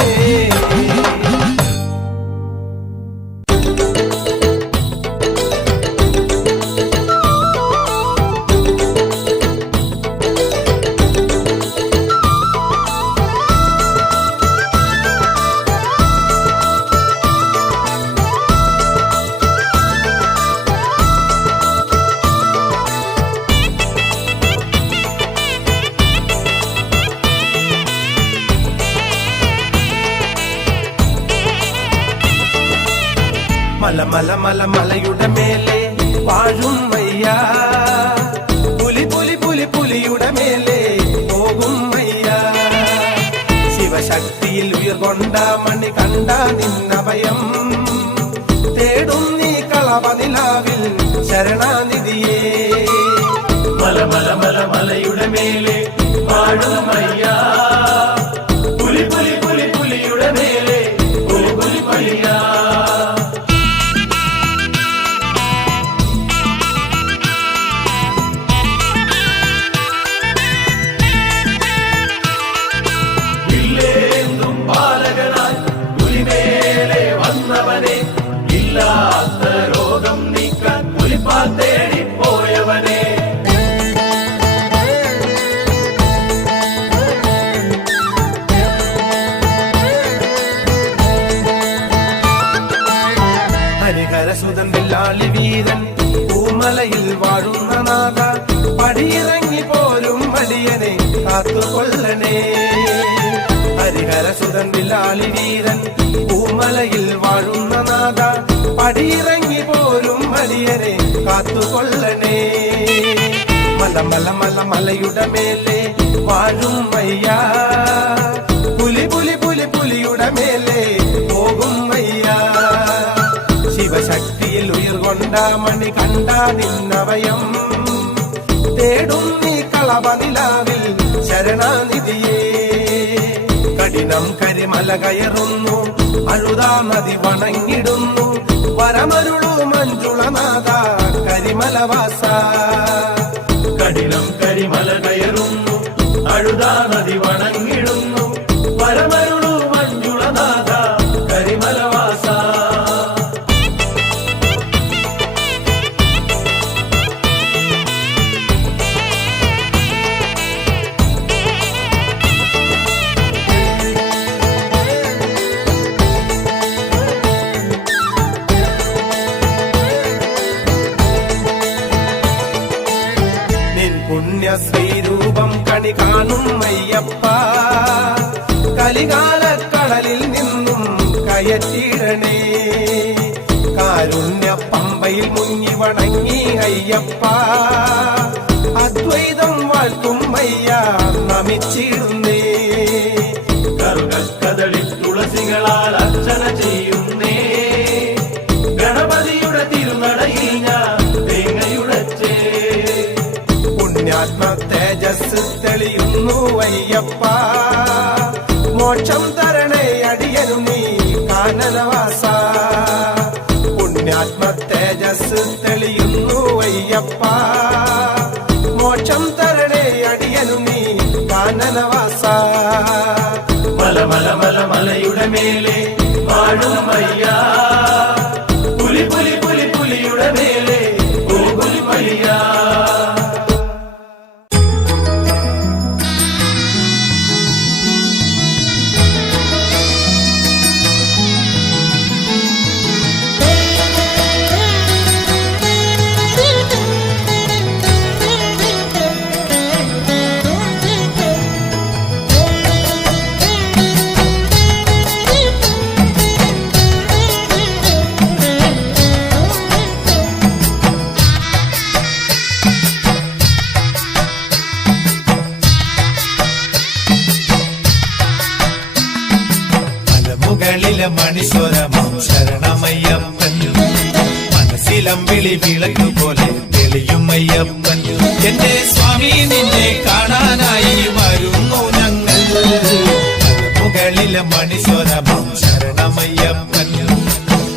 മല മല മല മലയുടെ മേലെ വാഴും മയ്യ പുലി പുലി പുലി പുലിയുടെ മേലെ പോകും മയ്യ ശിവശക്തിയിൽ ഉയർകൊണ്ട മണി കണ്ട നിന്നഭയം തേടും നീ കളവനിലാവിൽ ശരണാനിധിയേ മല മല മല മലയുടെ മേലെ വാഴും മയ്യ പുലി പുലി പുലി പുലിയുടെ മേലെ പുലി പുലി മയ്യ ഇല്ലാത്ത രോഗം നീക്കാൻ പുലിപ്പാൽ തേടിപ്പോയവനെ ഹരിഹരസുതൻ വില്ലാളി വീരൻ പൂമലയിൽ വാഴുന്ന നാഥ പടിയിറങ്ങി പോരും മടിയനെ കാത്തുകൊള്ളണേ ഹരിഹരസുതൻ വില്ലാളി വീരൻ പൂമലയിൽ വാഴുന്ന നാഥ പടിയിറങ്ങി പോരും മടിയനെ കാത്തുകൊള്ളണേ മല മല മല മലയുടെ മേലെ വാഴും മയ്യ പുലി പുലി പുലി പുലിയുടെ മേലെ പോകും മയ്യ ശിവശക്തിയിൽ ഉയർകൊണ്ട മണി കണ്ട നിന്നവയം തേടും നീ കളവനിലാവിൽ ശരണാനിധിയേ കഠിനം കരിമല കയറുന്നു അഴുതാ നദി വണങ്ങിടുന്നു വരമരുളു മഞ്ജുളനാഥ കരിമലവാസ കഠിനം കരിമല കയറുന്നു അഴുതാ നദി വണങ്ങിടുന്നു വരമരുളു മഞ്ജുളനാഥ കരിമലവാസ ശ്രീരൂപം കണി കാണും അയ്യപ്പ കലികാലക്കടലിൽ നിന്നും കയറ്റിടണേ കാരുണ്യ പമ്പയിൽ മുങ്ങി വണങ്ങി അയ്യപ്പ അദ്വൈതം വാഴ്ത്തും അയ്യ നമിച്ചിടുന്നേ കറുകക്കതളി തുളസികളാൽ അർച്ചന ചെയ്യുന്നേ ഗണപതിയുടെ തിരുനടയിൽ ഞാൻ തേങ്ങയുടച്ചേ പുണ്യാത്മ തേജസ് തെളിയുന്നു അയ്യപ്പ മോക്ഷം തരണേ അടിയനു നീ കാനനവാസ പുണ്യാത്മ തേജസ് തെളിയുന്നു അയ്യപ്പ മോക്ഷം തരണേ അടിയനു നീ കാനനവാസ മല മല മല മലയുടെ മേലെ വാഴും മയ്യ പുലി പുലി പുലി പുലിയുടെ മേലെ പോകും മയ്യ മനസ്സിലമ്പിളി വിളക്ക് പോലെ തെളിയും അയ്യപ്പൻ. എന്റെ സ്വാമി നിന്നെ കാണാനായി വരുന്നു ഞങ്ങൾ. മുകളിലെ മണിസ്വരമം ശരണമയ്യപ്പൻ.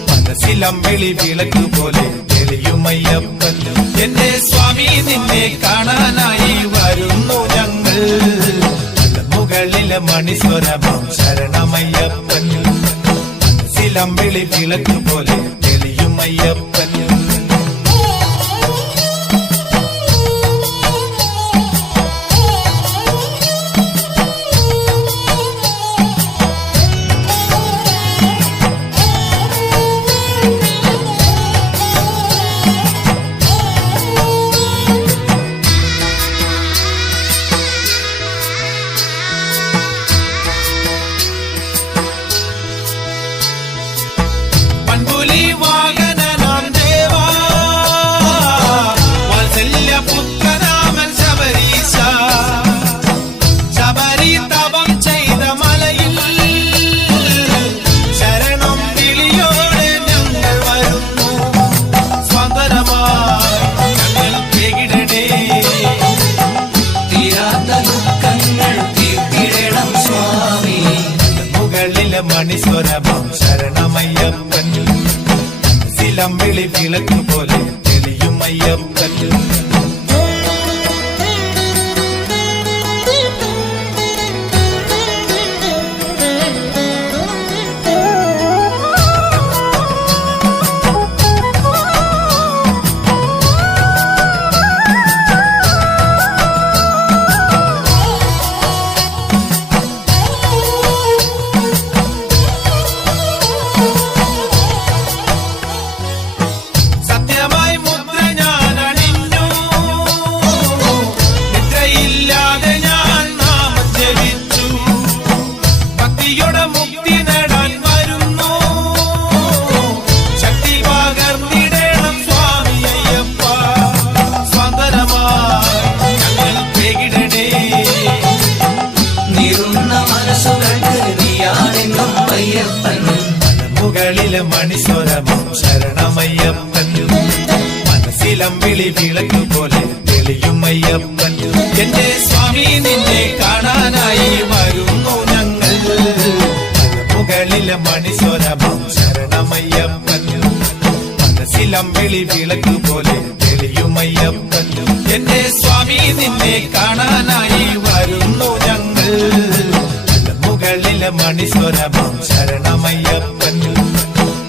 മനസ്സിലമ്പിളി വിളക്ക് പോലെ തെളിയും അയ്യപ്പൻ. എന്റെ സ്വാമി നിന്നെ കാണാനായി വരുന്നു ഞങ്ങൾ. മുകളിലെ മണിസ്വരമം ശരണമയ്യപ്പൻ. മനസ്സിലമ്പിളി വിളക്ക് പോലെ തെളിയും അയ്യപ്പൻ. മണിസ്വരമം ശരണമയ്യപ്പൻ. മനസ്സിലമ്പിളി വിളക്ക് പോലെ തെളിയും അയ്യപ്പൻ. മുകളിലെ മണിസ്വരമം ശരണമയ്യപ്പൻ. മനസ്സിലമ്പിളി വിളക്ക് പോലെ തെളിയും അയ്യപ്പൻ. എന്റെ സ്വാമി നിന്നെ കാണാനായി വരുന്നു ഞങ്ങൾ. മുകളിലെ മണിസ്വരമം ശരണമയ്യപ്പൻ. മനസ്സിലമ്പിളി വിളക്ക് പോലെ തെളിയും അയ്യപ്പൻ. എന്റെ സ്വാമി നിന്നെ കാണാനായി വരുന്നു ഞങ്ങൾ. മുകളിലെ മണിസ്വരമം ശരണമയ്യപ്പൻ.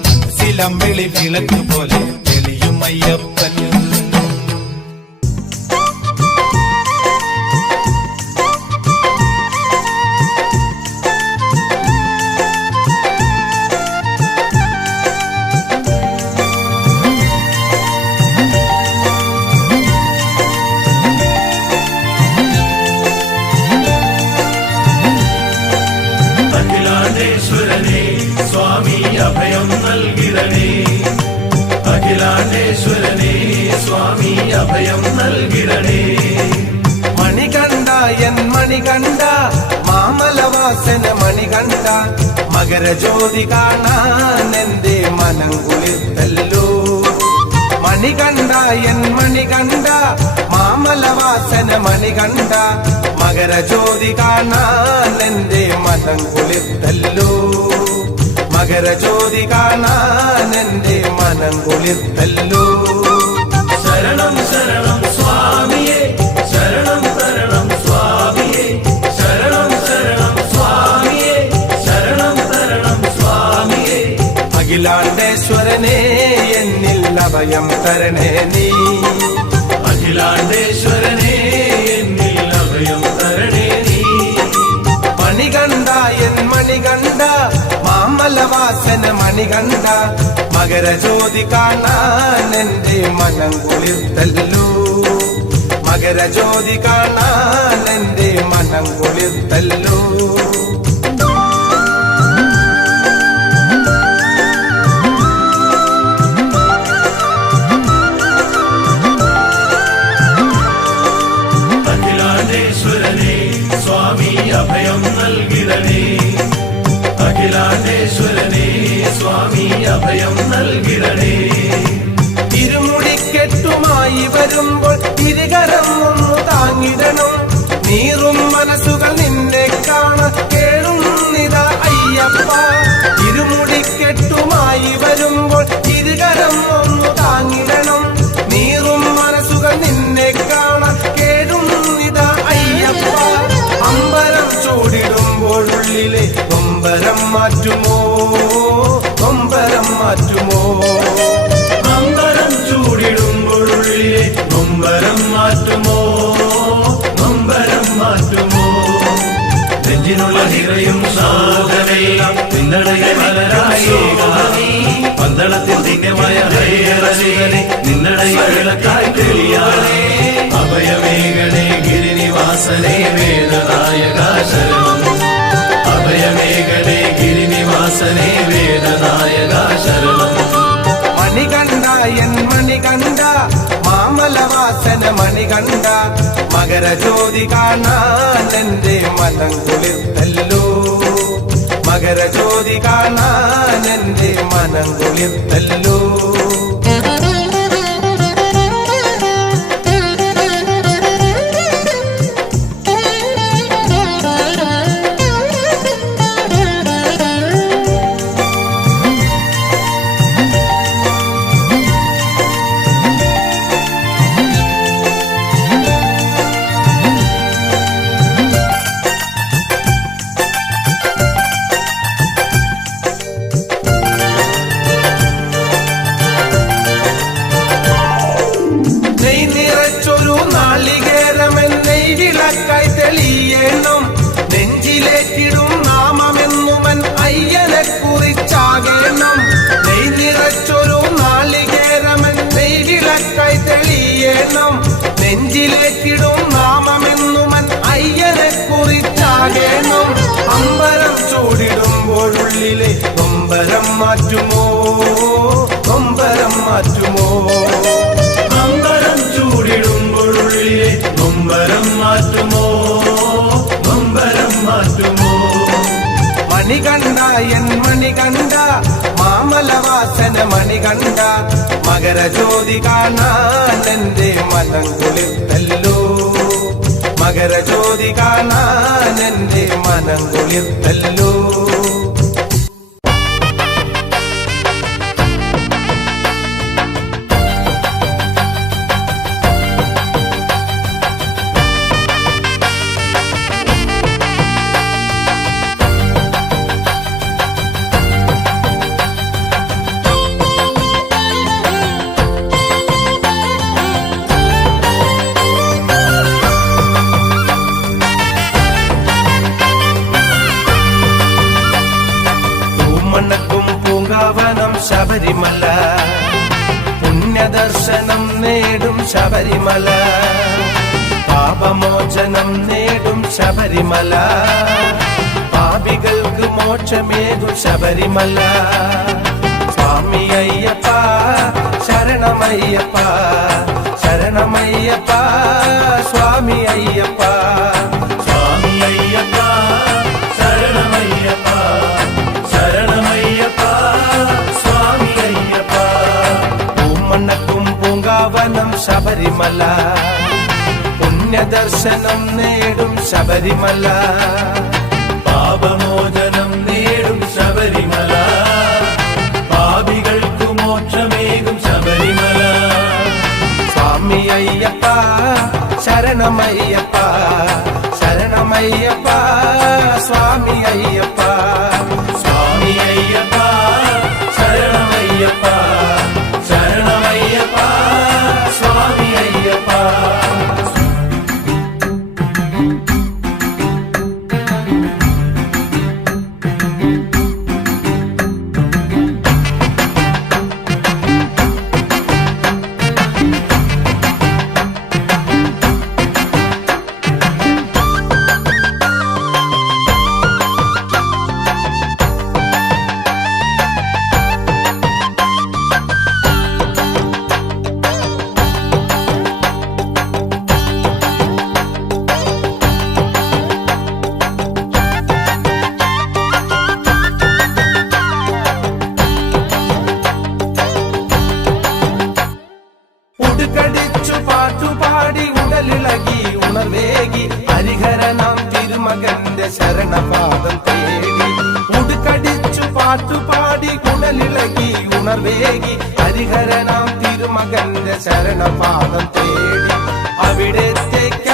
മനസ്സിലമ്പിളി വിളക്ക് പോലെ തെളിയും അയ്യപ്പൻ. അഖിലാണ്ടേശ്വരനേ സ്വാമി അഭയം നൽകിടണേ. അഖിലാണ്ടേശ്വരനേ സ്വാമി അഭയം നൽകിടണേ. മണികണ്ഠ എൻ മണികണ്ഠ മാമലവാസന മണികണ്ഠ. മകരജ്യോതി കാണാൻ എന്റെ മനം കുളിർത്തല്ലോ. മണികണ്ഠ എൻ മണികണ്ഠ മാമലവാസന മണികണ്ഠ. മകരജ്യോതി കാണാൻ എന്റെ മനം കുളിർത്തല്ലോ. മകരജ്യോതി കാണാൻ എന്റെ മനം കുളിർത്തല്ലോ. ശരണം ശരണം സ്വാമിയേ ശരണം തരണം സ്വാമിയേ. ശരണം ശരണം സ്വാമിയേ ശരണം തരണം സ്വാമിയേ. അഖിലാണ്ടേശ്വരനേ എന്നിൽ അഭയം തരണേ നീ. അഖിലാണ്ടേശ്വരനേ എന്നിൽ അഭയം തരണേ നീ. മണികണ്ഠ എൻ മണികണ്ഠ മാമലവാസന മണികണ്ഠ. മകരജ്യോതി കാണാൻ എന്റെ മനം കുളിർത്തല്ലോ. മകരജ്യോതി കാണാൻ എന്റെ മനം കുളിർത്തല്ലോ. അഖിലാണ്ടേശ്വരനേ സ്വാമി അഭയം നൽകിടണേ. അഖിലാണ്ടേശ്വരനേ സ്വാമി അഭയം നൽകിടണേ. നിറയും സാധനെല്ലാം നിന്നടയെ മലരായി പന്തളത്തിൽ ധന്യമായ ഹരിഹരശിഖനെ നിന്നടയെ വിളക്കായി തെളിയാളേ അഭയമേഘനെ ഗിരിനിവാസനെ വേദനായക ശരണം അഭയമേഘനെ ഗിരിനിവാസനെ വേദനായക ശരണം മണികണ്ഠ എൻ മണികണ്ഠ മാമലവാസന മണികണ്ഠ മകരജ്യോതി കാണാൻ എന്റെ മനം കുളിർത്തല്ലോ മകരജ്യോതി കാണാൻ എന്റെ മനം കുളിർത്തല്ലോ നെഞ്ചിലേറ്റിടും നാമമെന്നുമൻ അയ്യനെ കുറിച്ചാകേണം നെയ് നിറച്ചൊരു നാളികേരമൻ നെയ്വിളക്കായി തെളിയേണം നെഞ്ചിലേറ്റിടും നാമമെന്നുമൻ അയ്യനെ കുറിച്ചാകേണം അമ്പരം ചൂടിടുമ്പോഴുള്ളിലെ നൊമ്പരം മാറ്റുമോ നൊമ്പരം മാറ്റുമോ അമ്പരം ചൂടിടുമ്പോഴുള്ളിലെ നൊമ്പരം മാറ്റുമോ നൊമ്പരം മാറ്റുമോ മണികണ്ഠ എൻ മണികണ്ഠ മാമലവാസന മണികണ്ഠ മകരജ്യോതി കാണാൻ എന്റെ മനം കുളിർത്തല്ലോ മകരജ്യോതി കാണാൻ എന്റെ മനം കുളിർത്തല്ലോ ശബരിമല പുണ്യദർശനം നേടും ശബരിമല പാപമോചനം നേടും ശബരിമല പാപികൾക്ക് മോക്ഷമേകും ശബരിമല സ്വാമി അയ്യപ്പ ശരണമയ്യപ്പ ശരണമയ്യപ്പ സ്വാമി അയ്യപ്പ സ്വാമി അയ്യപ്പ ശരണമയ്യപ്പ ശരണമയ്യപ്പ സ്വാമി അയ്യപ്പ പൂമണ്ണക്കും പൂങ്കാവനം ശബരിമല പുണ്യദർശനം നേടും ശബരിമല പാപമോചനം നേടും ശബരിമല പാപികൾക്കു മോക്ഷമേകും ശബരിമല സ്വാമി അയ്യപ്പ ശരണമയ്യപ്പ ശരണമയ്യപ്പ സ്വാമി അയ്യപ്പ സ്വാമി അയ്യപ്പ ശരണമയ്യപ്പ ശരണമയ്യപ്പ സ്വാമി അയ്യപ്പ ഉടുക്കടിച്ചു പാട്ടുപാടി ഉടലിളകി ഉണർവേകി ഹരിഹരനാം തിരുമകന്റെ ശരണപാദം തേടി ഉടുക്കടിച്ചു പാട്ടുപാടി ഉടലിളകി ഉണർവേകി ഹരിഹരനാം തിരുമകന്റെ ശരണപാദം തേടി അവിടത്തേക്കണയാനായി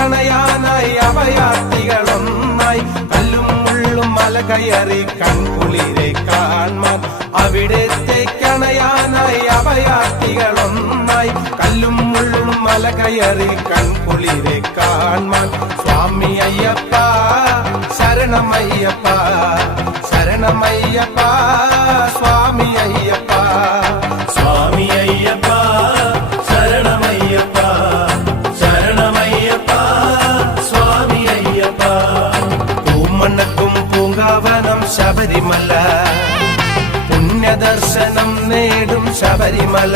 അഭയാർത്ഥികളൊന്നായി കല്ലും മുള്ളും മല കയറി കൺകുളിരെ കാൺമാൻ അവിടത്തേക്കണയാനായി അഭയാർത്ഥികളൊന്നായി കല്ലും മുള്ളും മല കയറി കൺകുളിരെ കാൺമാൻ സ്വാമി അയ്യപ്പ ശരണ ശരണമയ്യപ്പ ശരണമയ്യപ്പ സ്വാമി അയ്യപ്പ സ്വാമി അയ്യപ്പ ശരണമയ്യപ്പ ശരണമയ്യപ്പ സ്വാമി അയ്യപ്പ പൂമണ്ണക്കും പൂങ്കാവനം ശബരിമല പുണ്യദർശനം നേടും ശബരിമല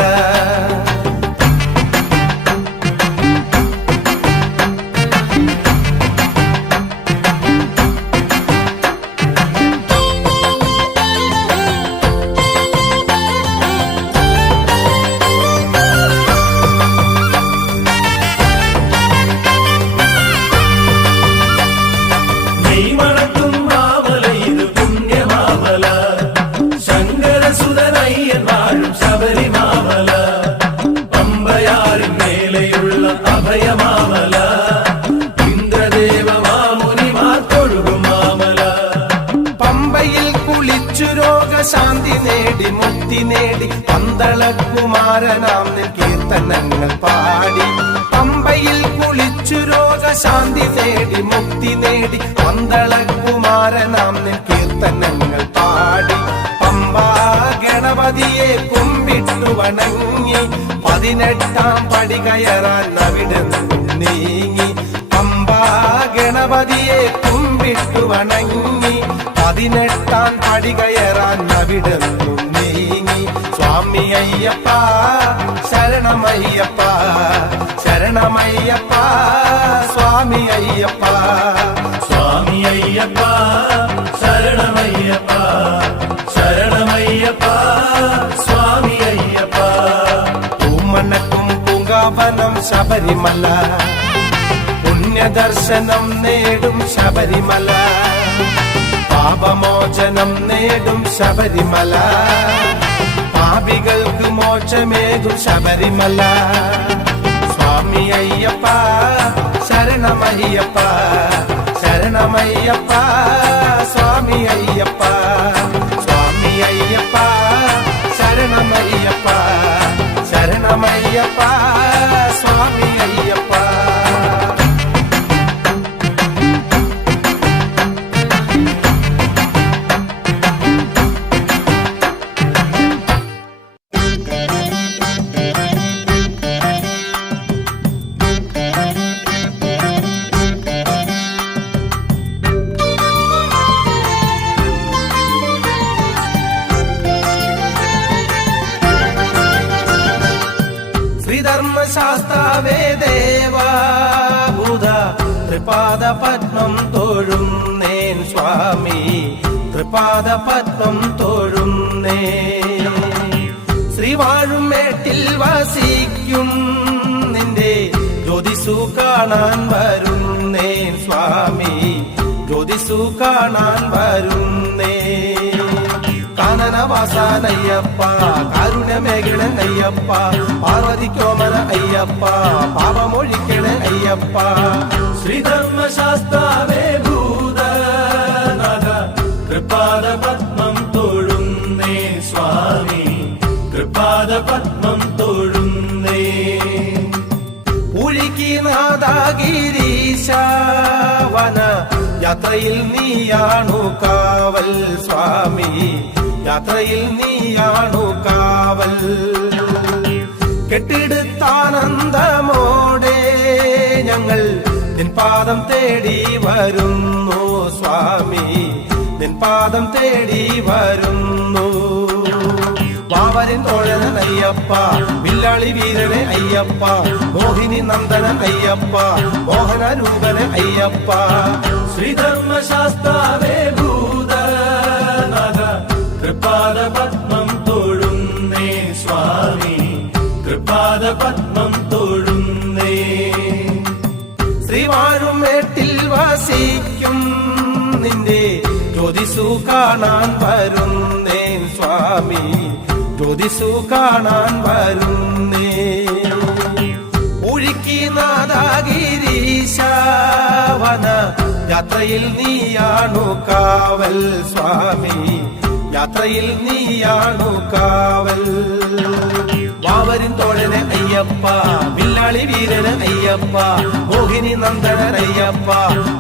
നെയ്മണക്കും മാമല ഇത് പുണ്യമാമല ശങ്കരസുതനയ്യൻ വാഴും ശബരിമാമല പമ്പയാറിൻ മേലെയുള്ള അഭയമാമല ഇന്ദ്രദേവ മാമുനിമാർക്കൊഴുകും മാമല പമ്പയിൽ കുളിച്ചു രോഗശാന്തി നേടി മുക്തി നേടി പന്തളകുമാരനാം നിൻ കീർത്തനങ്ങൾ പാടി പമ്പയിൽ കുളിച്ചു രോഗശാന്തി നേടി മുക്തി നേടി പന്തളകുമാരനാം നിൻ കീർത്തനങ്ങൾ പാടി പമ്പാ ഗണപതിയെ കുമ്പിട്ടു വണങ്ങി 18-ാം പടി കയറാൻ അവിടെ നീങ്ങി പമ്പാ ഗണപതിയെ കുമ്പിട്ടു വണങ്ങി 18-ാം പടി കയറാൻ അവിടെ നീങ്ങി സ്വാമി അയ്യപ്പ ശരണമയ്യപ്പ ശരണമയ്യപ്പ സ്വാമി അയ്യപ്പ സ്വാമി അയ്യപ്പ ശരണമയ്യപ്പ ശരണമയ്യപ്പ സ്വാമി അയ്യപ്പ പൂമണ്ണക്കും പൂങ്കാവനം ശബരിമല പുണ്യദർശനം നേടും ശബരിമല പാപമോചനം നേടും ശബരിമല പാപികൾക്ക് മോക്ഷമേകും ശബരിമല സ്വാമി അയ്യപ്പ ശരണമയ്യപ്പ ശരണമയ്യപ്പ സ്വാമി അയ്യപ്പ സ്വാമി അയ്യപ്പ ശരണമയ്യപ്പ ശരണമയ്യപ്പ സ്വാമി അയ്യപ്പ ശ്രീധർമ്മശാസ്താവേ ദേവാഭൂത ത്രിപാദ പത്മം തൊഴുന്നേൻ സ്വാമി ത്രിപാദ പത്മം തൊഴുന്നേ ശ്രീവാഴും മേട്ടിൽ വസിക്കും നിന്റെ ജ്യോതിസു കാണാൻ വരുന്നേൻ സ്വാമി ജ്യോതിസു കാണാൻ വരുന്നേ കാനനവാസാനയ്യപ്പ കാരുണ്യമേഖല അയ്യപ്പ പാർവതിക്കോമന അയ്യപ്പ പാപമൊഴിക്കണ അയ്യപ്പ ശ്രീധർമ്മശാസ്താവേ ഭൂതനാഥ കൃപാദ പത്മം തൊഴുന്നേ സ്വാമി കൃപാദ പത്മം തൊഴുന്നേ ഉഴിക്കി നാദാഗിരീശാവന യാത്രയിൽ നീയാണു കാവൽ സ്വാമി യാത്രയിൽ നീയാണു കാവൽ കെട്ടിടുത്താനന്ദമോടെ ഞങ്ങൾ നിൻ പാദം തേടി വരുന്നു സ്വാമി നിൻ പാദം തേടി വരുന്നു വാവരൻ തോഴനൻ അയ്യപ്പ വില്ലാളി വീരനെ അയ്യപ്പ മോഹിനി നന്ദനൻ അയ്യപ്പ മോഹനരൂപനെ അയ്യപ്പ ശ്രീധർമ്മശാസ്താവേ ഭൂതനാഥ കൃപാദ പത്മം തൊഴുന്നേ സ്വാമി കൃപാദ പത്മം തൊഴുന്നേ ശ്രീവാഴും മേട്ടിൽ വസിക്കും നിന്റെ ജ്യോതിസു കാണാൻ വരുന്നേൻ സ്വാമി ജ്യോതിസു കാണാൻ വരുന്നേ ഉഴിക്കി നാദാഗിരീശാവന യാത്രയിൽ നീയാണു കാവൽ സ്വാമി യാത്രയിൽ നീയാണു കാവൽ വാവരിൻ തോഴനെ അയ്യപ്പ വില്ലാളി തെന്നാളി വീരന് അയ്യപ്പ, മോഹിനി നന്ദന അയ്യപ്പ,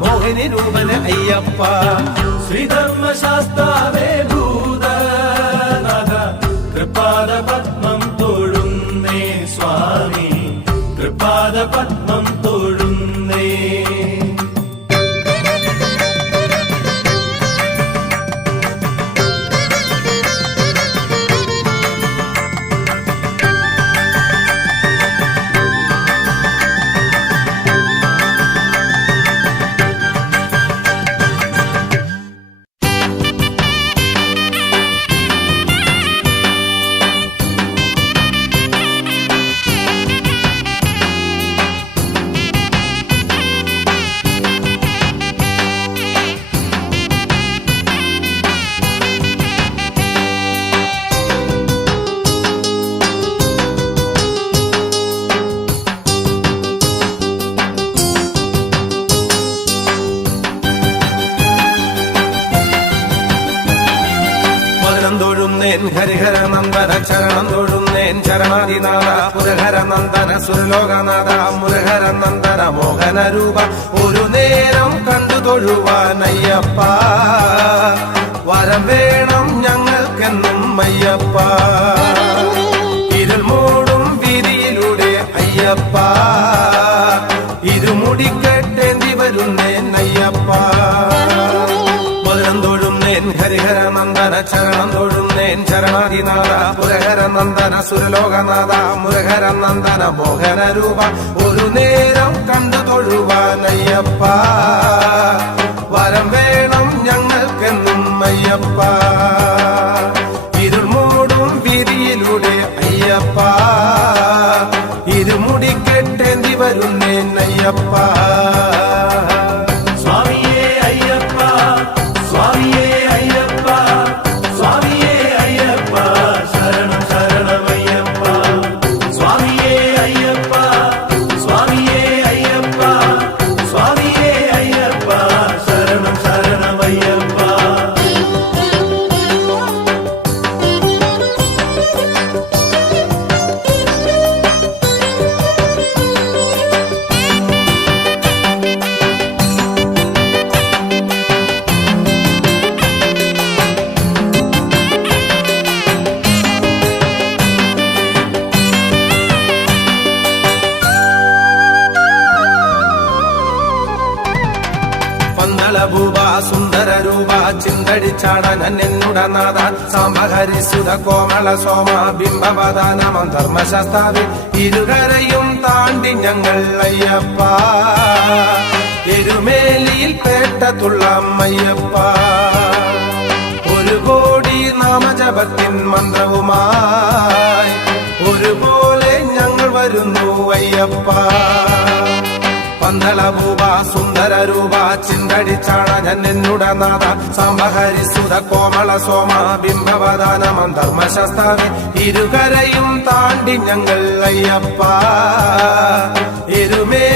മോഹിനി രൂപന് അയ്യപ്പ. ശ്രീധർമ്മശാസ്താവേ ഭൂതനാഥ തൃപാദ പത്മം തൊഴുന്നേ സ്വാമി, തൃപാദ പത്മം തൊഴുന്നേ. ഹരിഹര നന്ദന ചരണം തൊഴുന്നേൻ ചരണാദിനാഥ, പുരഹര നന്ദന സുരലോകനാഥ, മുരഹര നന്ദന മോഹന രൂപ. ഒരു നേരം കണ്ടു തൊഴുവാൻ അയ്യപ്പ, വരം വേണം ഞങ്ങൾക്കെന്നും അയ്യപ്പ. ഇരുൾ മൂടും വീതിയിലൂടെ അയ്യപ്പ, ഇരുമുടിക്കെട്ടേന്തി വരുന്നേൻ അയ്യപ്പ. മധുരം തൊഴുന്നേൻ ഹരിഹര നന്ദന ചരണം തൊഴുന്നേൻ ചരണാദിനാഥ, പുരഹര നന്ദന സുരലോകനാഥ, മുരഹര നന്ദന മോഹന രൂപ. ഒരു നേരം കണ്ടു തൊഴുവാൻ അയ്യപ്പ, വരം വേണം ഞങ്ങൾക്കെന്നും അയ്യപ്പ. ഇരുൾ മൂടും വീതിയിലൂടെ അയ്യപ്പ, ഇരുമുടിക്കെട്ടേന്തി വരുന്നേൻ അയ്യപ്പ. സ്വാമിയേ അയ്യപ്പ, സ്വാമിയേ അയ്യപ്പ, സ്വാമിയേ അയ്യപ്പ, ശരണം ശരണമയ്യപ്പ. സ്വാമിയേ അയ്യപ്പ, സ്വാമിയേ അയ്യപ്പ, സ്വാമിയേ അയ്യപ്പ, ശരണം ശരണമയ്യപ്പ. പന്തളഭൂപ സുന്ദര രൂപ ചിന്തടിച്ചാടനൻ എന്നുടനാഥ, സാംബഹരിസുത കോമള സോമ ബിംബവദാനമം ധർമ്മശാസ്താവി. ഇരുകരയും താണ്ടി ഞങ്ങൾ അയ്യപ്പ, എരുമേലിയിൽ പേട്ടത്തുള്ളം അയ്യപ്പ. ഒരു കോടി നാമജപത്തിൻ മന്ത്രവുമായി ഒരുപോലെ ഞങ്ങൾ വരുന്നു അയ്യപ്പ. പന്തളഭൂപ സുന്ദര രൂപ ചിന്തടിച്ചാടനൻ എന്നുടനാഥ, സാംബഹരിസുത കോമള സോമ ബിംബവദാനമം ധർമ്മശാസ്താവി. ഇരുകരയും താണ്ടി ഞങ്ങൾ അയ്യപ്പ, എരുമേ